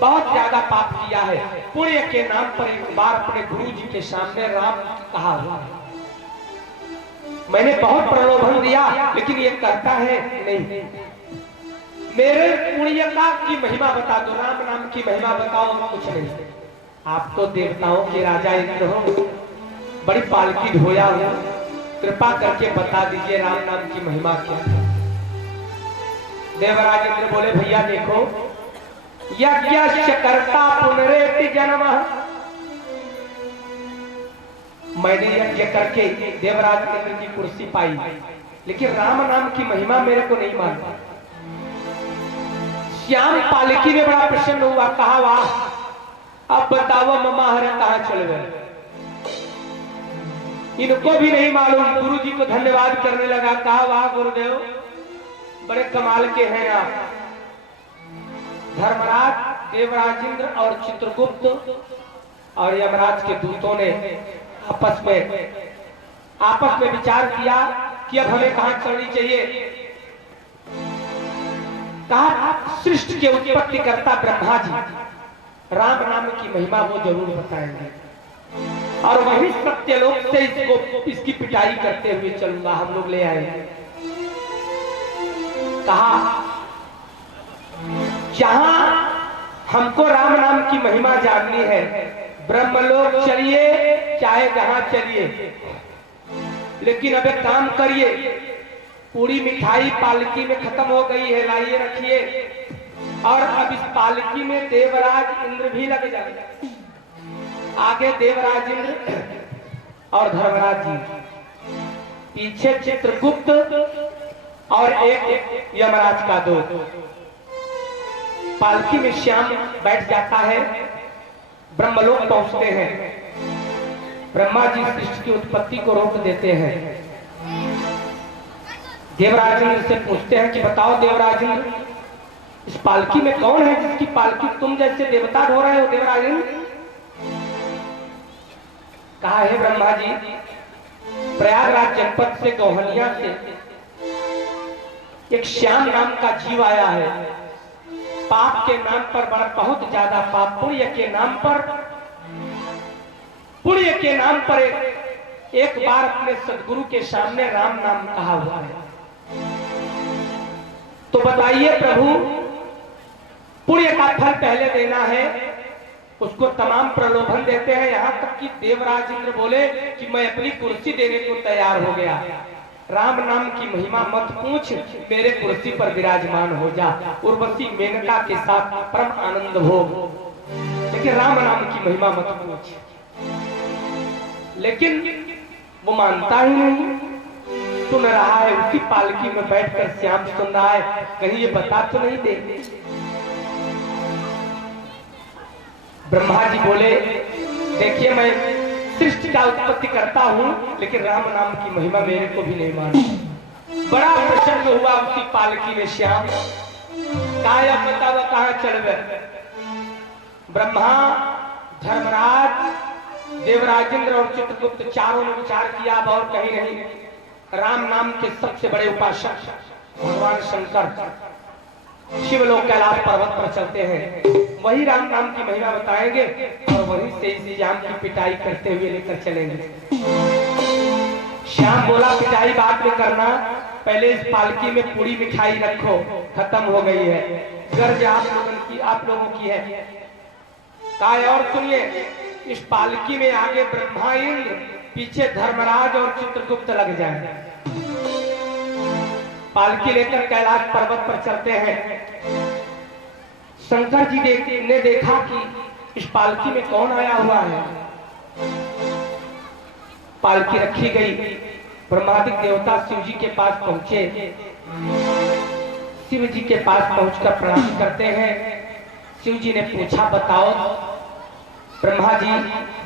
बहुत ज्यादा पाप किया है। पुण्य के नाम पर एक बार अपने गुरु जी के सामने राम कहा हुआ है। मैंने बहुत प्रलोभन दिया लेकिन ये कहता है नहीं, मेरे पुण्य का की महिमा बता दो, राम नाम की महिमा बताओ। कुछ नहीं, आप तो देवताओं के राजा इंद्र हो, बड़ी पालकी ढोया हो, कृपा करके बता दीजिए राम नाम की महिमा क्या है। देवराजेंद्र बोले भैया देखो, यज्ञ कर्ता पुनरेति जन्म, मैंने यज्ञ करके देवराजेंद्र की कुर्सी पाई लेकिन राम नाम की महिमा मेरे को नहीं मानता। श्याम पालकी में बड़ा प्रसन्न हुआ, कहा वाह, अब बताओ ममा हरे कहां चल गए। इनको भी नहीं मालूम, गुरु जी को धन्यवाद करने लगा, कहा वाह गुरुदेव, बड़े कमाल के हैं आप। धर्मराज, देवराजेंद्र और चित्रगुप्त और यमराज के दूतों ने आपस में विचार किया कि अब हमें कहां चलनी चाहिए। कहा सृष्टि के उत्पत्ति करता ब्रह्मा जी राम नाम की महिमा वो जरूर बताएंगे और वही सत्यलोक से इसकी पिटाई करते हुए चलूंगा, हम लोग ले आए। कहा जहां हमको राम नाम की महिमा जाननी है, ब्रह्मलोक चलिए चाहे जहां चलिए, लेकिन अब एक काम करिए, पूरी मिठाई पालकी में खत्म हो गई है, लाइए रखिए। और अब इस पालकी में देवराज इंद्र भी लग जाए। आगे देवराज इंद्र और धर्मराज जी, पीछे चित्रगुप्त और एक यमराज का दूत। पालकी में श्याम बैठ जाता है, ब्रह्मलोक पहुंचते हैं। ब्रह्मा जी सृष्टि की उत्पत्ति को रोक देते हैं। देवराज इंद्र से पूछते हैं कि बताओ देवराज इंद्र, इस पालकी में कौन है जिसकी पालकी तुम जैसे देवता ढो रहे हो? देवराज इंद्र कहा है ब्रह्मा जी, प्रयागराज जनपद से गौहनिया से एक श्याम नाम का जीव आया है। पाप के नाम पर बहुत ज्यादा पाप, पुण्य के नाम पर एक बार अपने सदगुरु के सामने राम नाम कहा हुआ है। तो बताइए प्रभु, पुण्य का फल पहले देना है, उसको तमाम प्रलोभन देते हैं। यहां तक कि देवराज इंद्र बोले कि मैं अपनी कुर्सी देने को तैयार हो गया। राम नाम की महिमा मत पूछ, मेरे कुर्सी पर विराजमान हो जा। उर्वशी मेनका के साथ परम आनंद भोग, लेकिन राम नाम की महिमा मत पूछ। लेकिन वो मानता ही नहीं, सुन रहा है, उसी पालकी में बैठकर श्याम सुन रहा है, कहीं ये बता तो नहीं दे। ब्रह्मा जी बोले, देखिए मैं सृष्टि का उत्पत्ति करता हूं, लेकिन राम नाम की महिमा मेरे को भी नहीं मानती। बड़ा प्रसन्न हुआ उसी पालकी में श्याम। काया बताओ कहां चल गए? ब्रह्मा, धर्मराज, देवराजेंद्र और चित्रगुप्त चारों ने विचार किया, अब और कहीं नहीं, राम नाम के सबसे बड़े उपासक भगवान शंकर शिवलोक कैलाश पर्वत पर चलते हैं। वही राम नाम की महिमा बताएंगे और वहीं से इस श्याम की पिटाई करते हुए लेकर चलेंगे। श्याम बोला, पिटाई बाद में करना, पहले इस पालकी में पूरी मिठाई रखो, खत्म हो गई है, गर्ज आप लोगों की है। कहा और सुनिए, इस पालकी में आगे ब्रह्मा इंद्र, पीछे धर्मराज और चित्रगुप्त लग जाए। पालकी लेकर कैलाश पर्वत पर चलते हैं। शंकर जी ने देखा कि इस पालकी में कौन आया हुआ है। पालकी रखी गई, ब्रह्मादिक देवता शिव जी के पास पहुंचे। शिव जी के पास पहुंचकर प्रणाम करते हैं। शिव जी ने पूछा, बताओ ब्रह्मा जी,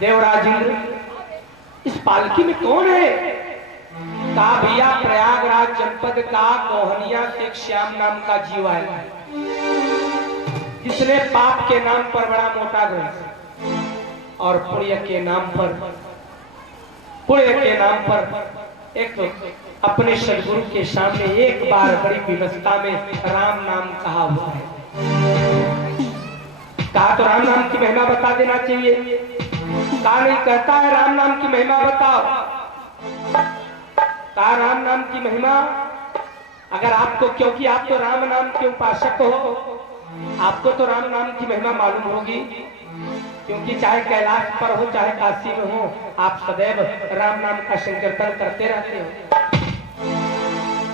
देवराज इंद्र, इस पालकी में कौन है? कहा भैया, प्रयागराज जनपद का गौहनिया से एक श्याम नाम का जीव आया, जिसने पाप के नाम पर बड़ा मोटा ग्रंथ और पुण्य के नाम पर एक तो अपने सदगुरु के सामने एक बार बड़ी विवस्था में राम नाम कहा हुआ है। कहा तो राम नाम की महिमा बता देना चाहिए। कहा नहीं, कहता है राम नाम की महिमा बताओ। कहा राम नाम की महिमा, अगर आपको, क्योंकि आप तो राम नाम के उपासक हो, आपको तो राम नाम की महिमा मालूम होगी, क्योंकि चाहे कैलाश पर हो चाहे काशी में हो, आप सदैव राम नाम का संकीर्तन करते रहते हो।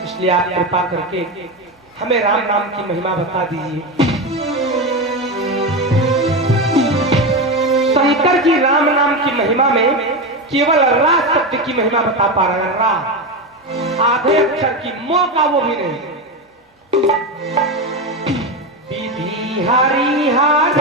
इसलिए आप कृपा करके हमें राम नाम की महिमा बता दीजिए। शंकर जी राम नाम की महिमा में केवल रा शब्द की महिमा बता पा रहे हैं। रा, आधे अक्षर की, मो का वो भी नहीं। विधि हरि हर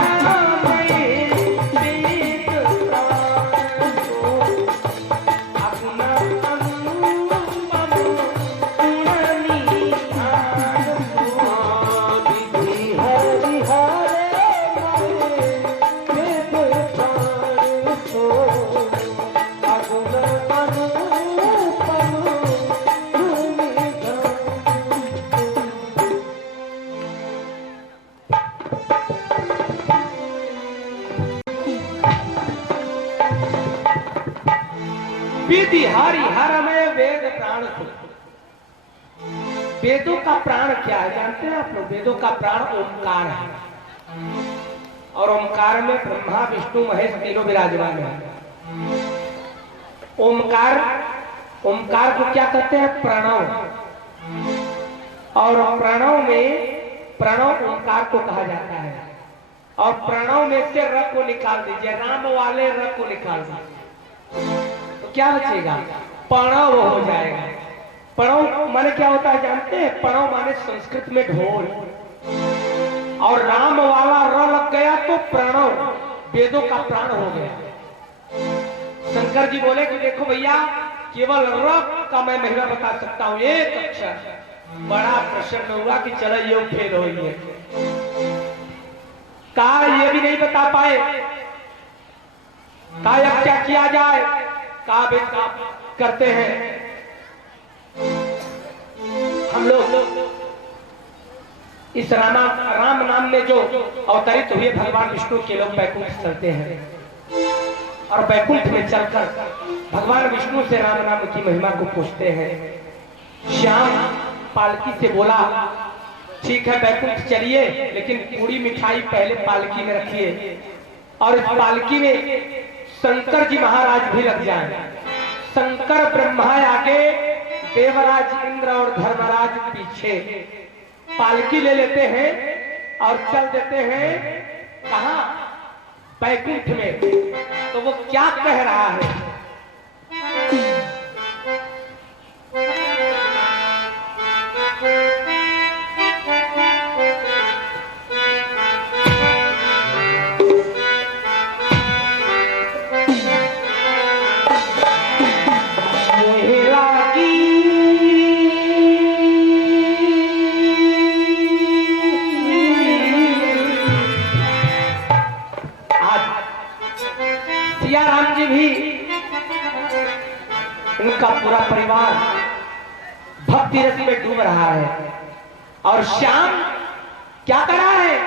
विधि हरि हर में वेद प्राण। वेदों का प्राण क्या है जानते हैं आप लोग? वेदों का प्राण ओंकार है, और ओंकार में ब्रह्मा विष्णु महेश तीनों विराजमान है। ओंकार को क्या कहते हैं? प्रणव। और प्रणव में प्रणव ओंकार को कहा जाता है, और प्रणव में से र को निकाल दीजिए, राम वाले र को निकाल दीजिए तो क्या बचेगा? प्रणव हो जाएगा। प्रणव माने क्या होता है जानते हैं? प्रणव माने संस्कृत में ढोल, और राम वाला र लग गया तो प्रणव वेदों का प्राण हो गया। शंकर जी बोले कि देखो भैया, केवल र का मैं महिमा बता सकता हूं, एक अक्षर। बड़ा प्रसन्न हुआ कि चलो ये फेल हो गई है। कहा ये भी नहीं बता पाए, कहा अब क्या किया जाए? कहा बेटा करते हैं हम लोग इस राम नाम में जो अवतरित हुए भगवान विष्णु के लोग बैकुंठ चलते हैं, और बैकुंठ में चलकर भगवान विष्णु से राम नाम की महिमा को पूछते हैं। श्याम पालकी से बोला, ठीक है बैकुंठ चलिए, लेकिन पूरी मिठाई पहले पालकी में रखिए, और इस पालकी में शंकर जी महाराज भी लग जाएं। शंकर ब्रह्मा आगे, देवराज इंद्र और धर्मराज पीछे। पालकी ले लेते हैं और चल देते हैं कहां? बैकुंठ में। तो वो क्या कह रहा है? उनका पूरा परिवार भक्ति रस में डूब रहा है, और श्याम क्या कर रहा है?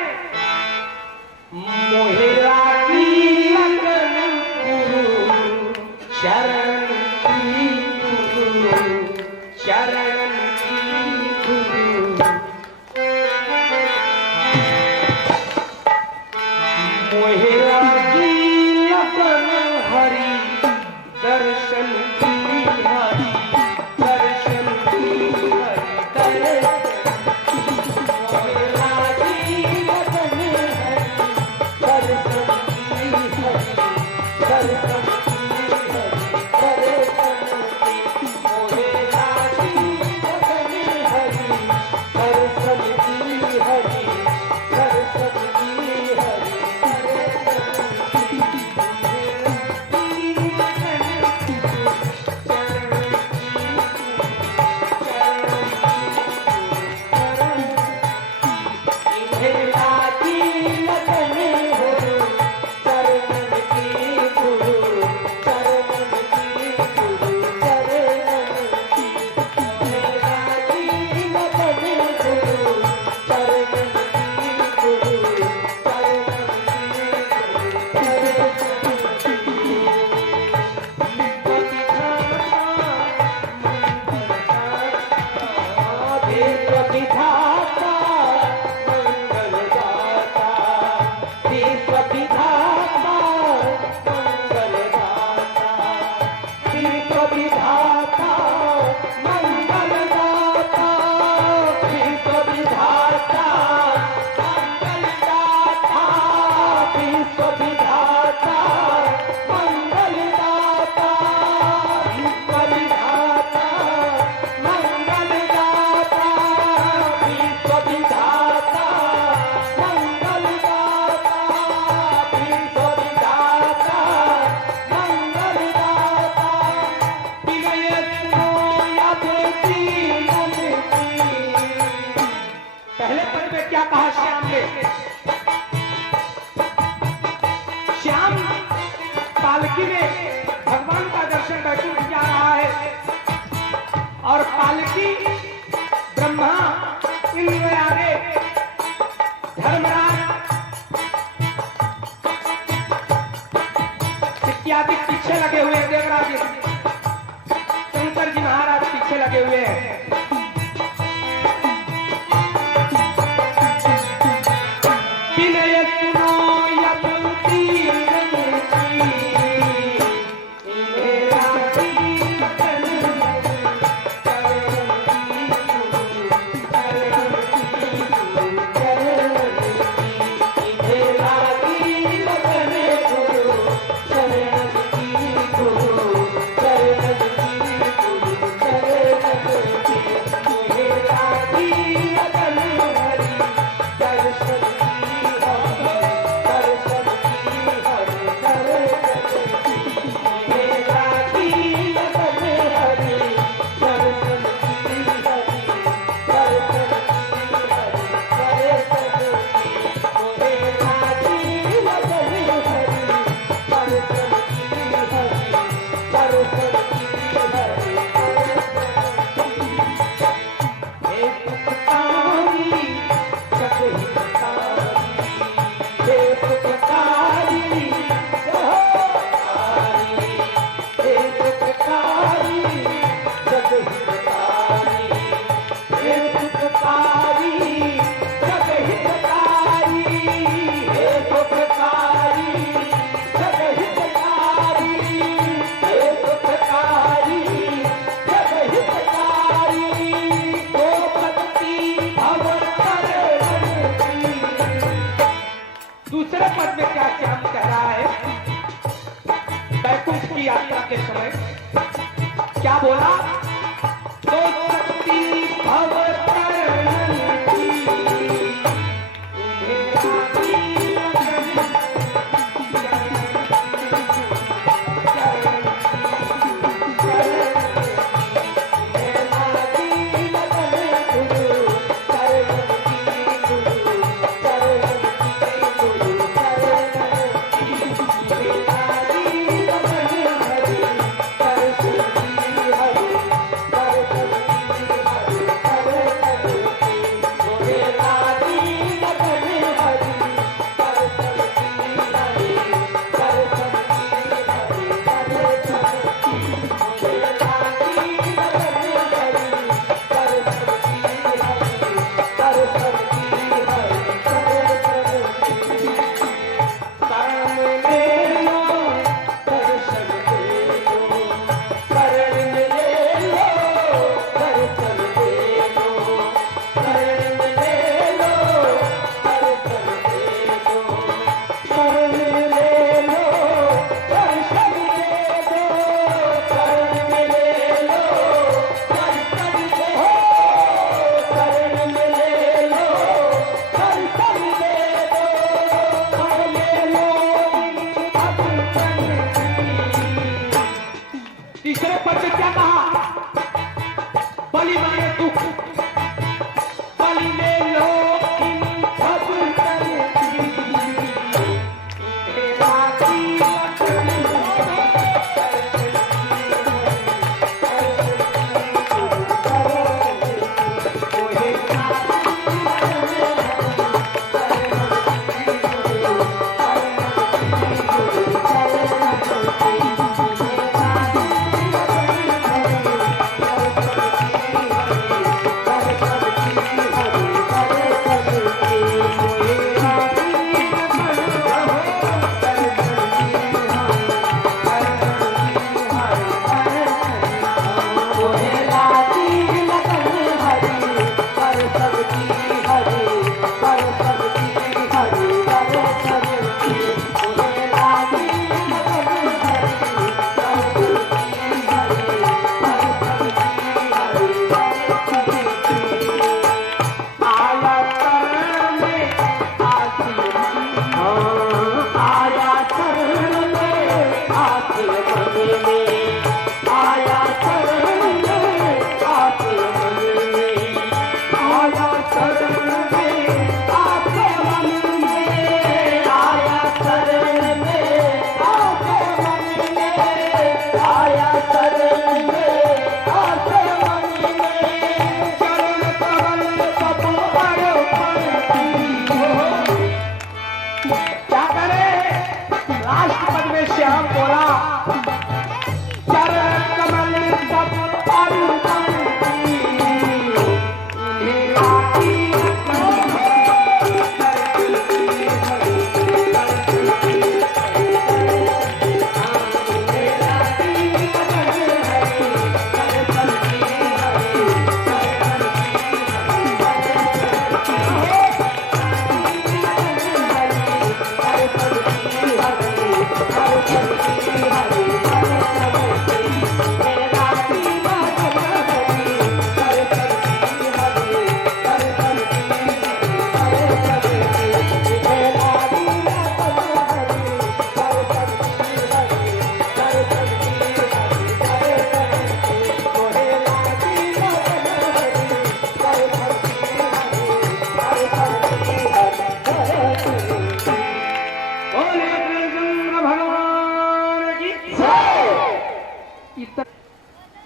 मोहिरा की लगन गुरु शरण की, गुरु शरण की गुरु। मोहिरा की लगन हरि दर्शन की, पालकी में भगवान का दर्शन बैकुंठ जा रहा है, और पालकी ब्रह्मा इंद्र आगे, धर्मराज इत्यादि पीछे लगे हुए हैं, देवराज शंकर जी महाराज पीछे लगे हुए हैं। दूसरे पद में क्या श्याम कह रहा है बैकुंठ की यात्रा के समय? क्या बोला? तो शक्ति भवतरण की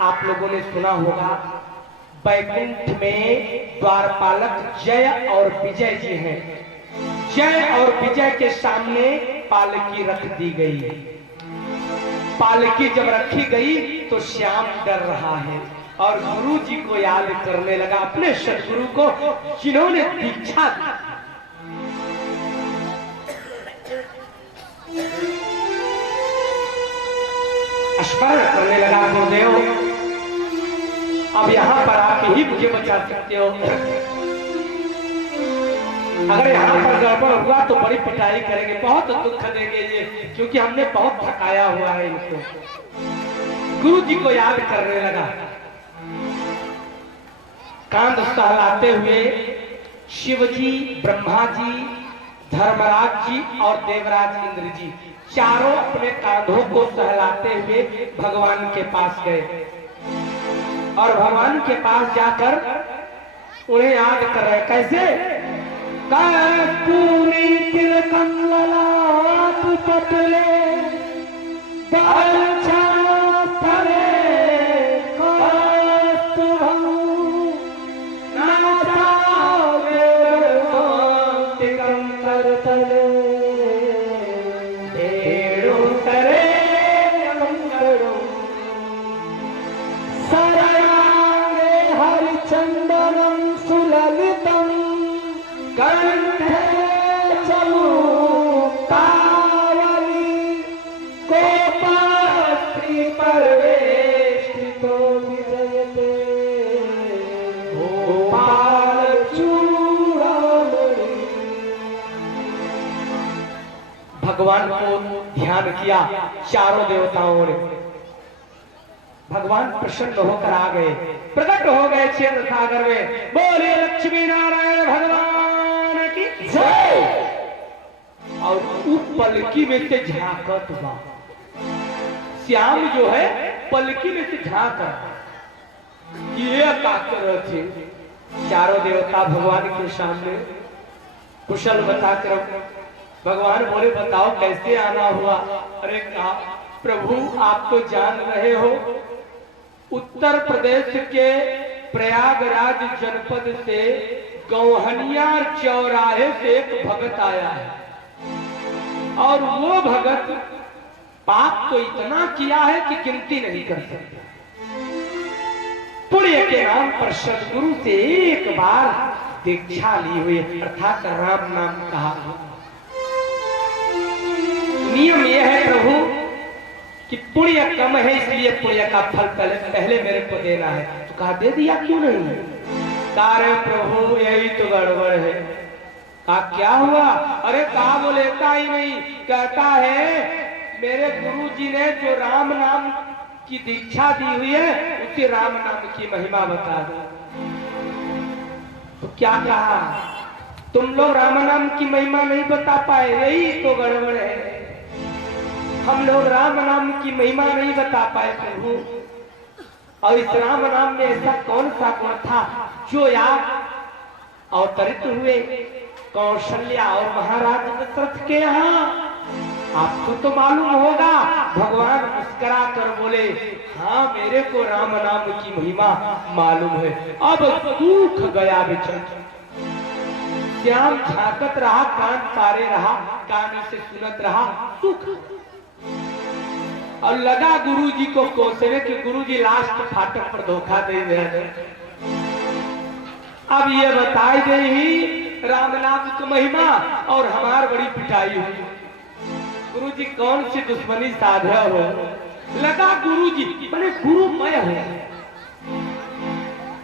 आप लोगों ने सुना होगा बैकुंठ में द्वारपालक जय और विजय जी हैं। जय और विजय के सामने पालकी रख दी गई। पालकी जब रखी गई तो श्याम डर रहा है और गुरु जी को याद करने लगा, अपने सदगुरु को जिन्होंने दीक्षा दी। स्मरण करने लगा, गुरुदेव अब यहाँ पर आके ही मुझे बचा सकते हो। अगर यहाँ पर गड़बड़ हुआ तो बड़ी पिटाई करेंगे, बहुत दुख देंगे ये, क्योंकि हमने बहुत थकाया हुआ है इनको। गुरु जी को याद करने लगा। कांध सहलाते हुए शिवजी, ब्रह्मा जी, धर्मराज जी और देवराज इंद्र जी चारों अपने कांधों को सहलाते हुए भगवान के पास गए और भगवान के पास जाकर उन्हें याद कर रहे। कैसे? कस्तूरी तिलकम ललाट पटले बालछास्तरे कौस्तुभं नासावे तिकं करतले देणुतरे कंकणं सरयाङ्गे हरिचन्दनं सुललितं कंठे चमूक्तावली गोपास्त्री परवेष्टितो विजयते गोपाल चूड़ामणि। भगवान को ध्यान किया चारों देवताओं ने। भगवान प्रसन्न होकर आ गए, प्रकट हो गए क्षेत्र सागर में। बोले लक्ष्मी नारायण भगवान की जय। और उस पलकी में से झांकत हुआ श्याम जो है पलकी में से झांक ये कर थे। चारों देवता भगवान के सामने कुशल बताकर भगवान बोले बताओ कैसे आना हुआ। अरे कहा प्रभु आप तो जान रहे हो उत्तर प्रदेश के प्रयागराज जनपद से गौहनिया चौराहे से एक भगत आया है और वो भगत पाप तो इतना किया है कि गिनती नहीं कर सकता। पुण्य के नाम पर सदगुरु से एक बार दीक्षा ली हुई अर्थात राम नाम कहा। नियम यह है प्रभु कि पुण्य कम है इसलिए पुण्य का फल पहले मेरे को देना है। तो कहा दे दिया क्यों नहीं? तारे प्रभु यही तो गड़बड़ है। कहा क्या हुआ? अरे कहा वो लेता ही नहीं, कहता है मेरे गुरु जी ने जो राम नाम की दीक्षा दी हुई है उसी राम नाम की महिमा बता दो। तो क्या कहा? तुम लोग राम नाम की महिमा नहीं बता पाए, यही तो गड़बड़ है। हम लोग राम नाम की महिमा नहीं बता पाए प्रभु। और इस राम नाम में ऐसा कौन सा गुण था जो आप अवतरित हुए कौशल्या और महाराज दशरथ के यहाँ? आपको तो मालूम होगा। भगवान मुस्कुरा कर बोले हाँ मेरे को राम नाम की महिमा मालूम है। अब सूख गया विचन। श्याम झांकत रहा, कान पारे रहा, कान से सुनत रहा, सूख। और लगा गुरुजी को कोसने कि गुरुजी लास्ट फाटक पर धोखा दे रहे। अब ये बताई दे ही राम नाम की महिमा और हमार बड़ी पिटाई हुई। गुरुजी कौन सी दुश्मनी साधा हो? लगा गुरुजी बड़े गुरुमय हो।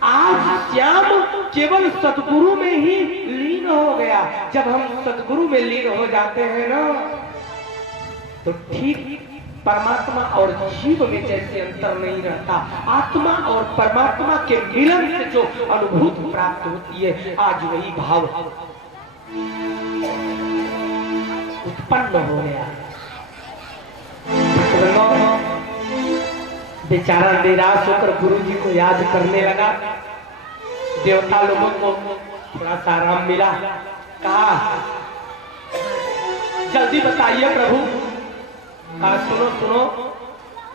आज श्याम केवल सतगुरु में ही लीन हो गया। जब हम सतगुरु में लीन हो जाते हैं ना तो ठीक परमात्मा और जीव में जैसे अंतर नहीं रहता। आत्मा और परमात्मा के मिलन से जो अनुभूति प्राप्त होती है आज वही भाव उत्पन्न हो गया। बेचारा निराश होकर गुरु जी को याद करने लगा। देवता लोगों को थोड़ा सा आराम मिला। कहा जल्दी बताइए प्रभु। कहा सुनो सुनो,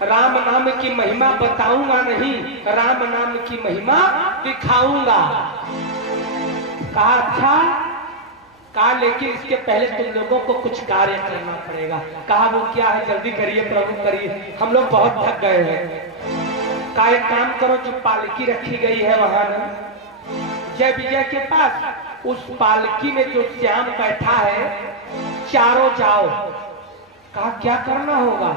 राम नाम की महिमा बताऊंगा नहीं, राम नाम की महिमा दिखाऊंगा। कहा अच्छा। कहा लेकिन इसके पहले तुम लोगों को कुछ कार्य करना पड़ेगा। कहा वो क्या है? जल्दी करिए प्रभु करिए, हम लोग बहुत थक गए हैं। कहा एक काम करो, जो पालकी रखी गई है वहां ना जय विजय के पास, उस पालकी में जो श्याम बैठा है चारों जाओ। कहा क्या करना होगा?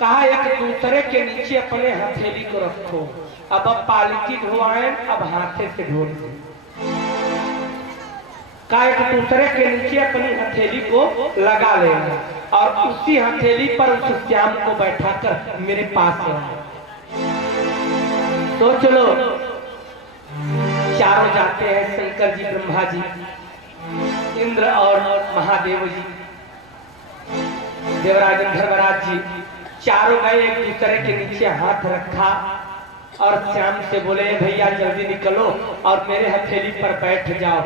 कहा एक दूसरे के नीचे अपने हथेली को रखो। अब पालकी धोआएं, अब हाथे से धो। का एक दूसरे के नीचे अपनी हथेली को लगा लेना और उसी हथेली पर उस श्याम को बैठाकर मेरे पास लाए। सोच लो, चारों जाते हैं, शंकर जी, ब्रह्मा जी, इंद्र और महादेव जी, देवराज धर्मराज जी, चारों गए, एक दूसरे के नीचे हाथ रखा और श्याम से बोले भैया जल्दी निकलो और मेरे हथेली पर बैठ जाओ।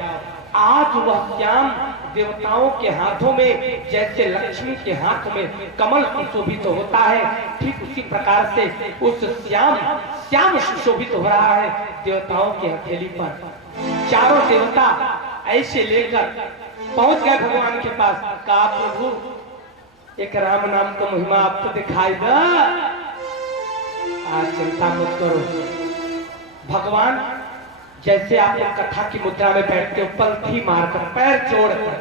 आज वह श्याम देवताओं के हाथों में जैसे लक्ष्मी के हाथ में कमल सुशोभित तो होता है, ठीक उसी प्रकार से उस श्याम सुशोभित हो रहा है देवताओं के हथेली पर। चारों देवता ऐसे लेकर पहुंच गए भगवान के पास। कहा प्रभु एक राम नाम का महिमा आपको दिखाई दे, आज चिंता मत करो। भगवान जैसे आप कथा की मुद्रा में बैठते हो, पलथी मारकर पैर जोड़कर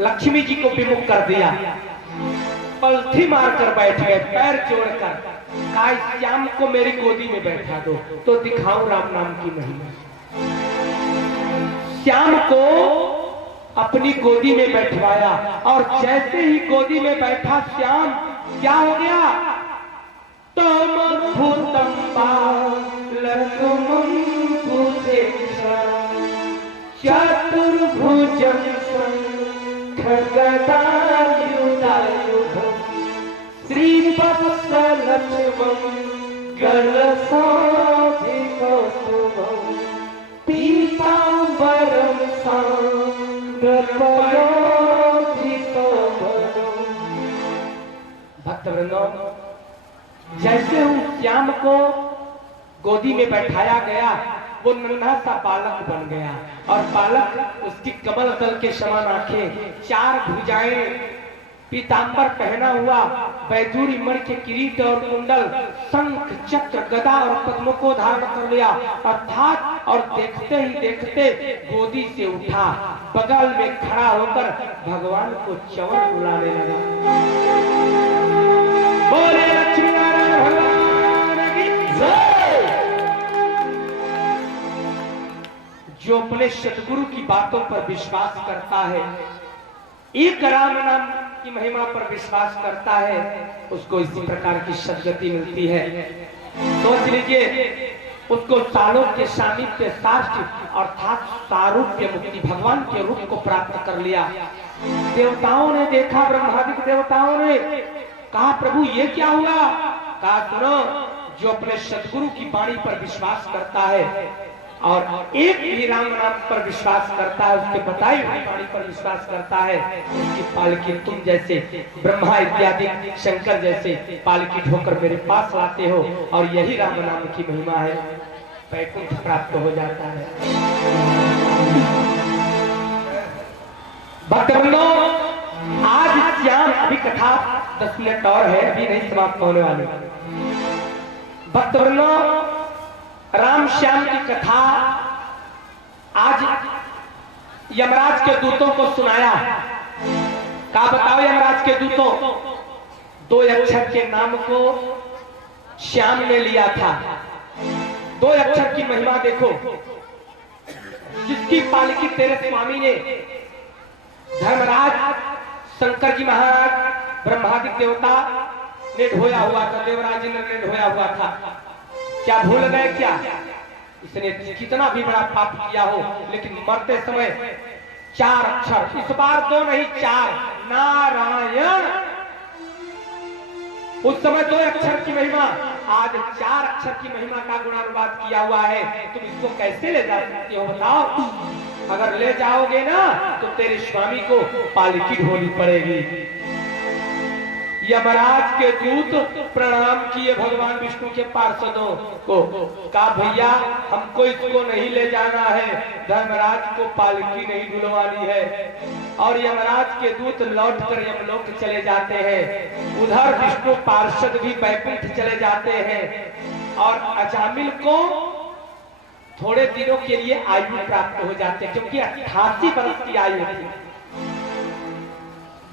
लक्ष्मी जी को विमुख कर दिया, पलथी मारकर बैठ गए पैर जोड़कर। कहा श्याम को मेरी गोदी में बैठा दो तो दिखाऊं राम नाम की महिमा। श्याम को अपनी गोदी में बैठवाया और जैसे ही गोदी में बैठा श्याम, क्या हो गया? तम भूतम बालकमं चतुर्भुजं खड्गदायुधायुधं श्रीवत्सलक्ष्मं गलशोभितौस्तुभं पीताम्बरं सांगपयोधितोभरम्। भक्तवृंदों, जैसे उस श्याम को गोदी में बैठाया गया, वो नन्हा सा बालक बन गया और बालक उसकी कमल तल के समान आंखें, चार भुजाएं, पीतांबर पहना हुआ, बैजूरी मणि के किरीट और कुंडल, शंख चक्र गदा और पद्मों को धारण कर लिया अर्थात, और देखते ही देखते गोदी से उठा, बगल में खड़ा होकर भगवान को च्यवन बुलाने लगा। बोले लक्ष्मी नारायण भगवान की जय। जो अपने सतगुरु की बातों पर विश्वास करता है, एक राम नाम की महिमा पर विश्वास करता है, उसको इसी प्रकार की सद्गति मिलती है। सोच लीजिए, उसको सालों के सामीप्य साष्ट अर्थात सारूप्य मुक्ति, भगवान के रूप को प्राप्त कर लिया। देवताओं ने देखा, ब्रह्मादि देवताओं ने कहा प्रभु ये क्या हुआ? कहा सुनो, जो अपने सदगुरु की वाणी पर विश्वास करता है और एक भी राम नाम पर विश्वास करता है, उसके बताई हुई वाणी पर विश्वास करता है, उसकी पालकी तुम जैसे ब्रह्मा इत्यादि शंकर जैसे पालकी ढोकर मेरे पास लाते हो और यही राम नाम की महिमा है, वैकुंठ प्राप्त हो जाता है। भक्तवृंदों, आज श्याम अभी कथा 10 मिनट और है, अभी नहीं समाप्त होने वाली। भक्तवृंदों, राम श्याम की कथा आज यमराज के दूतों को सुनाया। कहा बताओ यमराज के दूतों, 2 अक्षर के नाम को श्याम ने लिया था। 2 अक्षर की महिमा देखो, जिसकी पालकी तेरे स्वामी ने, धर्मराज शंकर जी महाराज ब्रह्मादिक देवता ने ढोया हुआ था, देवराज इंद्र ने ढोया हुआ था। क्या भूल गए क्या? इसने कितना भी बड़ा पाप किया हो, लेकिन मरते समय 4 अक्षर, इस बार 2 नहीं 4, नारायण। उस समय 2 अक्षर की महिमा, आज 4 अक्षर की महिमा का गुणानुवाद किया हुआ है। तुम इसको कैसे ले जा सकते हो बताओ? अगर ले जाओगे ना तो तेरे स्वामी को पालकी ढोनी पड़ेगी। यमराज के दूत प्रणाम किए भगवान विष्णु के पार्षदों को, कहा भैया हमको इसको नहीं ले जाना है, धर्मराज को पालकी नहीं ढुलवानी है। और यमराज के दूत लौटकर यमलोक चले जाते हैं। उधर विष्णु पार्षद भी वैकुंठ चले जाते हैं और अजामिल को थोड़े दिनों के लिए आयु प्राप्त हो जाते हैं, क्योंकि 88 वर्ष की आयु थी।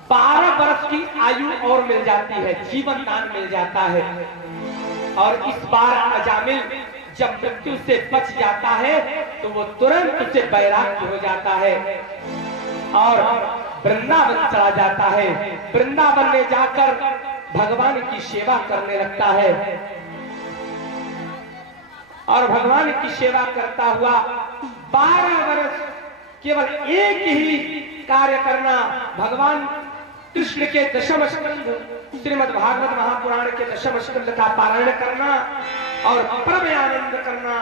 12 वर्ष की आयु और मिल जाती है, जीवन दान मिल जाता है। और इस बार अजामिल जब मृत्यु से बच जाता है तो वो तुरंत उसे वैराग्य हो जाता है और वृंदावन चला जाता है। वृंदावन में जाकर भगवान की सेवा करने लगता है और भगवान की सेवा करता हुआ 12 वर्ष केवल एक ही कार्य करना, भगवान कृष्ण के दशम स्कंध श्रीमद् भागवत महापुराण के दशम स्कंध का पारायण करना और परम आनंद करना।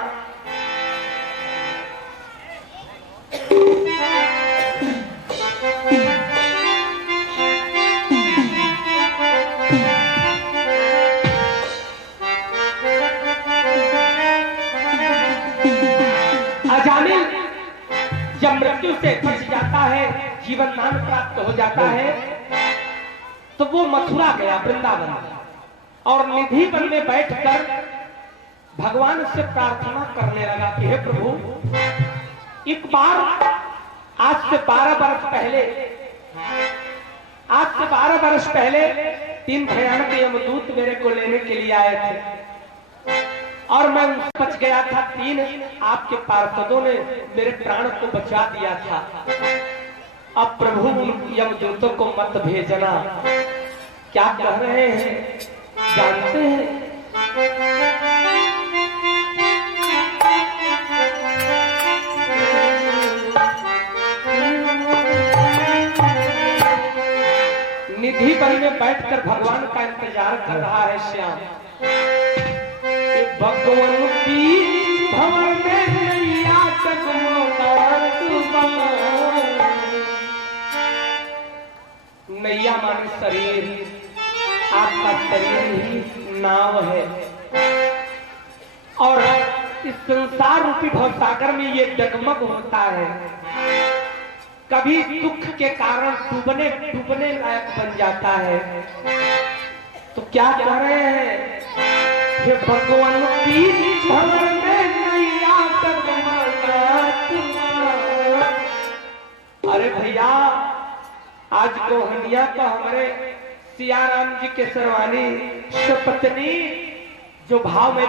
अजामिल जब मृत्यु से बच जाता है, जीवन दान प्राप्त हो जाता है, तो वो मथुरा गया, वृंदावन, और निधि वन में बैठकर भगवान से प्रार्थना करने लगा कि हे प्रभु, एक बार आज से 12 वर्ष पहले 3 भयानक यमदूत मेरे को लेने के लिए आए थे और मैं बच गया था। 3 आपके पार्षदों ने मेरे प्राण को बचा दिया था। अब प्रभु उन यमदूतों को मत भेजना। क्या कह रहे हैं जानते हैं? निधि वन में बैठकर भगवान का इंतजार कर रहा है श्याम। भगवान की भवन में नैया नैया माने शरीर, आपका शरीर ही नाव है और इस संसार रूपी भवसागर में ये डगमग होता है। कभी दुख के कारण डूबने लायक बन जाता है। तो क्या कह रहे हैं? ये भगवान की भवन में नैया अरे भैया, आज गोहनिया तो हमारे सियाराम जी के सरवानी पत्नी जो भाव में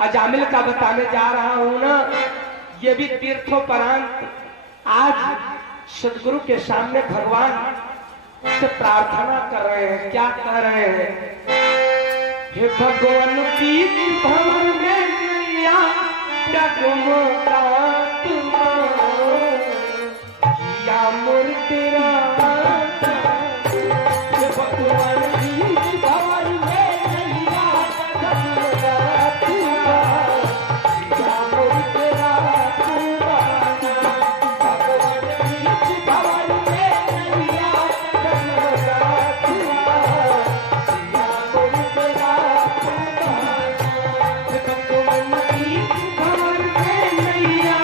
अजामिल का बताने जा रहा हूं ना, ये भी तीर्थोपरांत आज सदगुरु के सामने भगवान से प्रार्थना कर रहे हैं। क्या कह रहे हैं? हे भगवान की भवन में नैया डगमगात या मोर तेरा। हे भगवान की भवन में नैया डगमगात या मोर तेरा। भगवान की भवन में नैया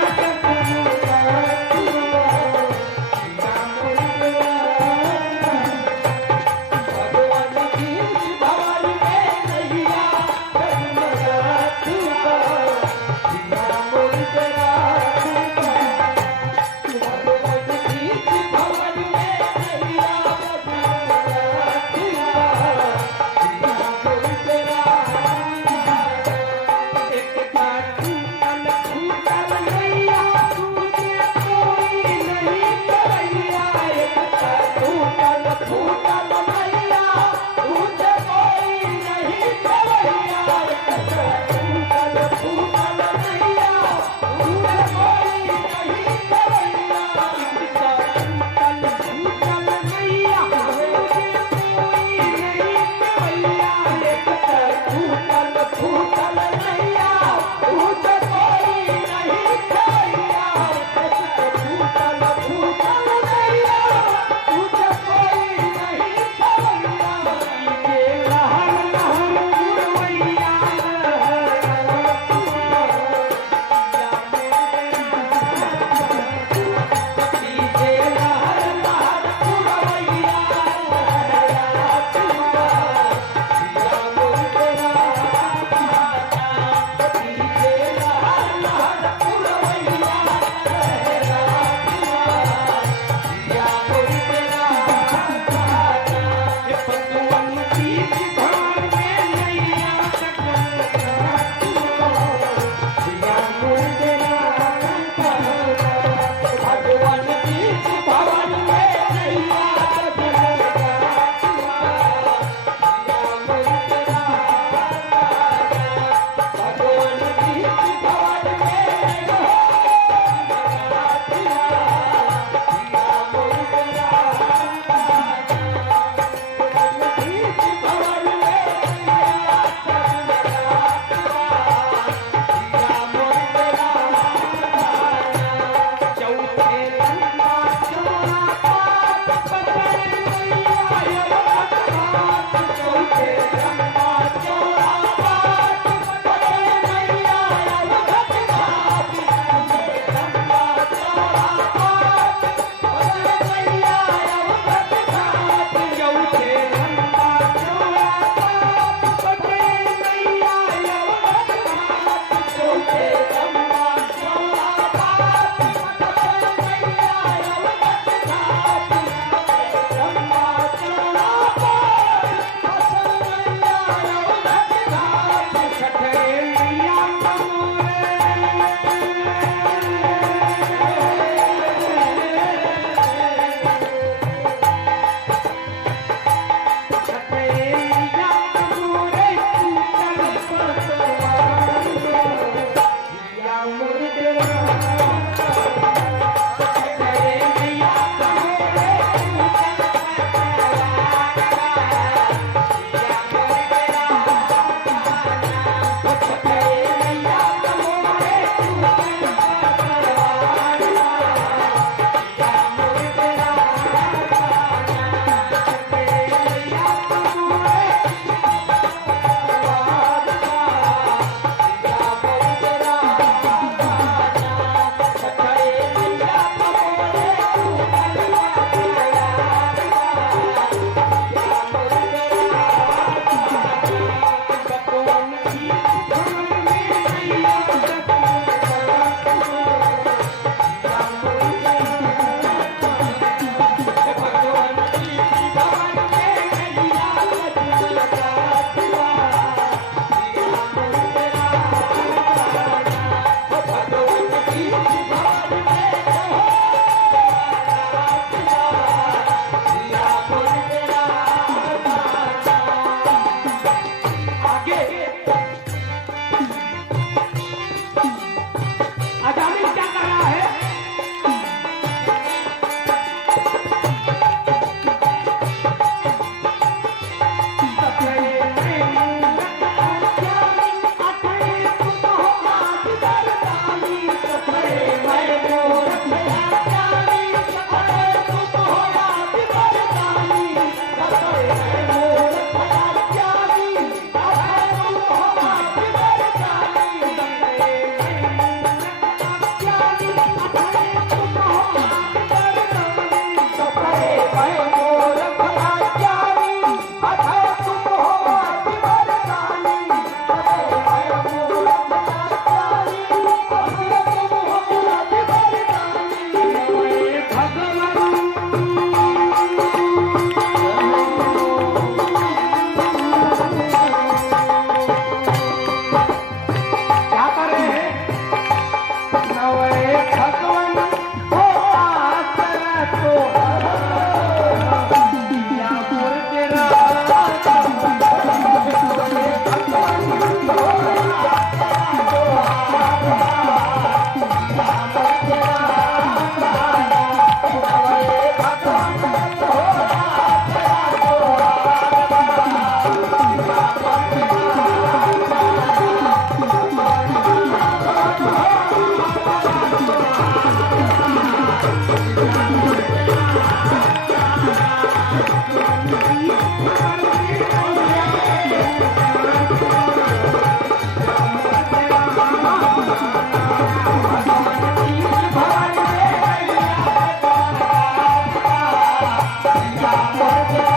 मर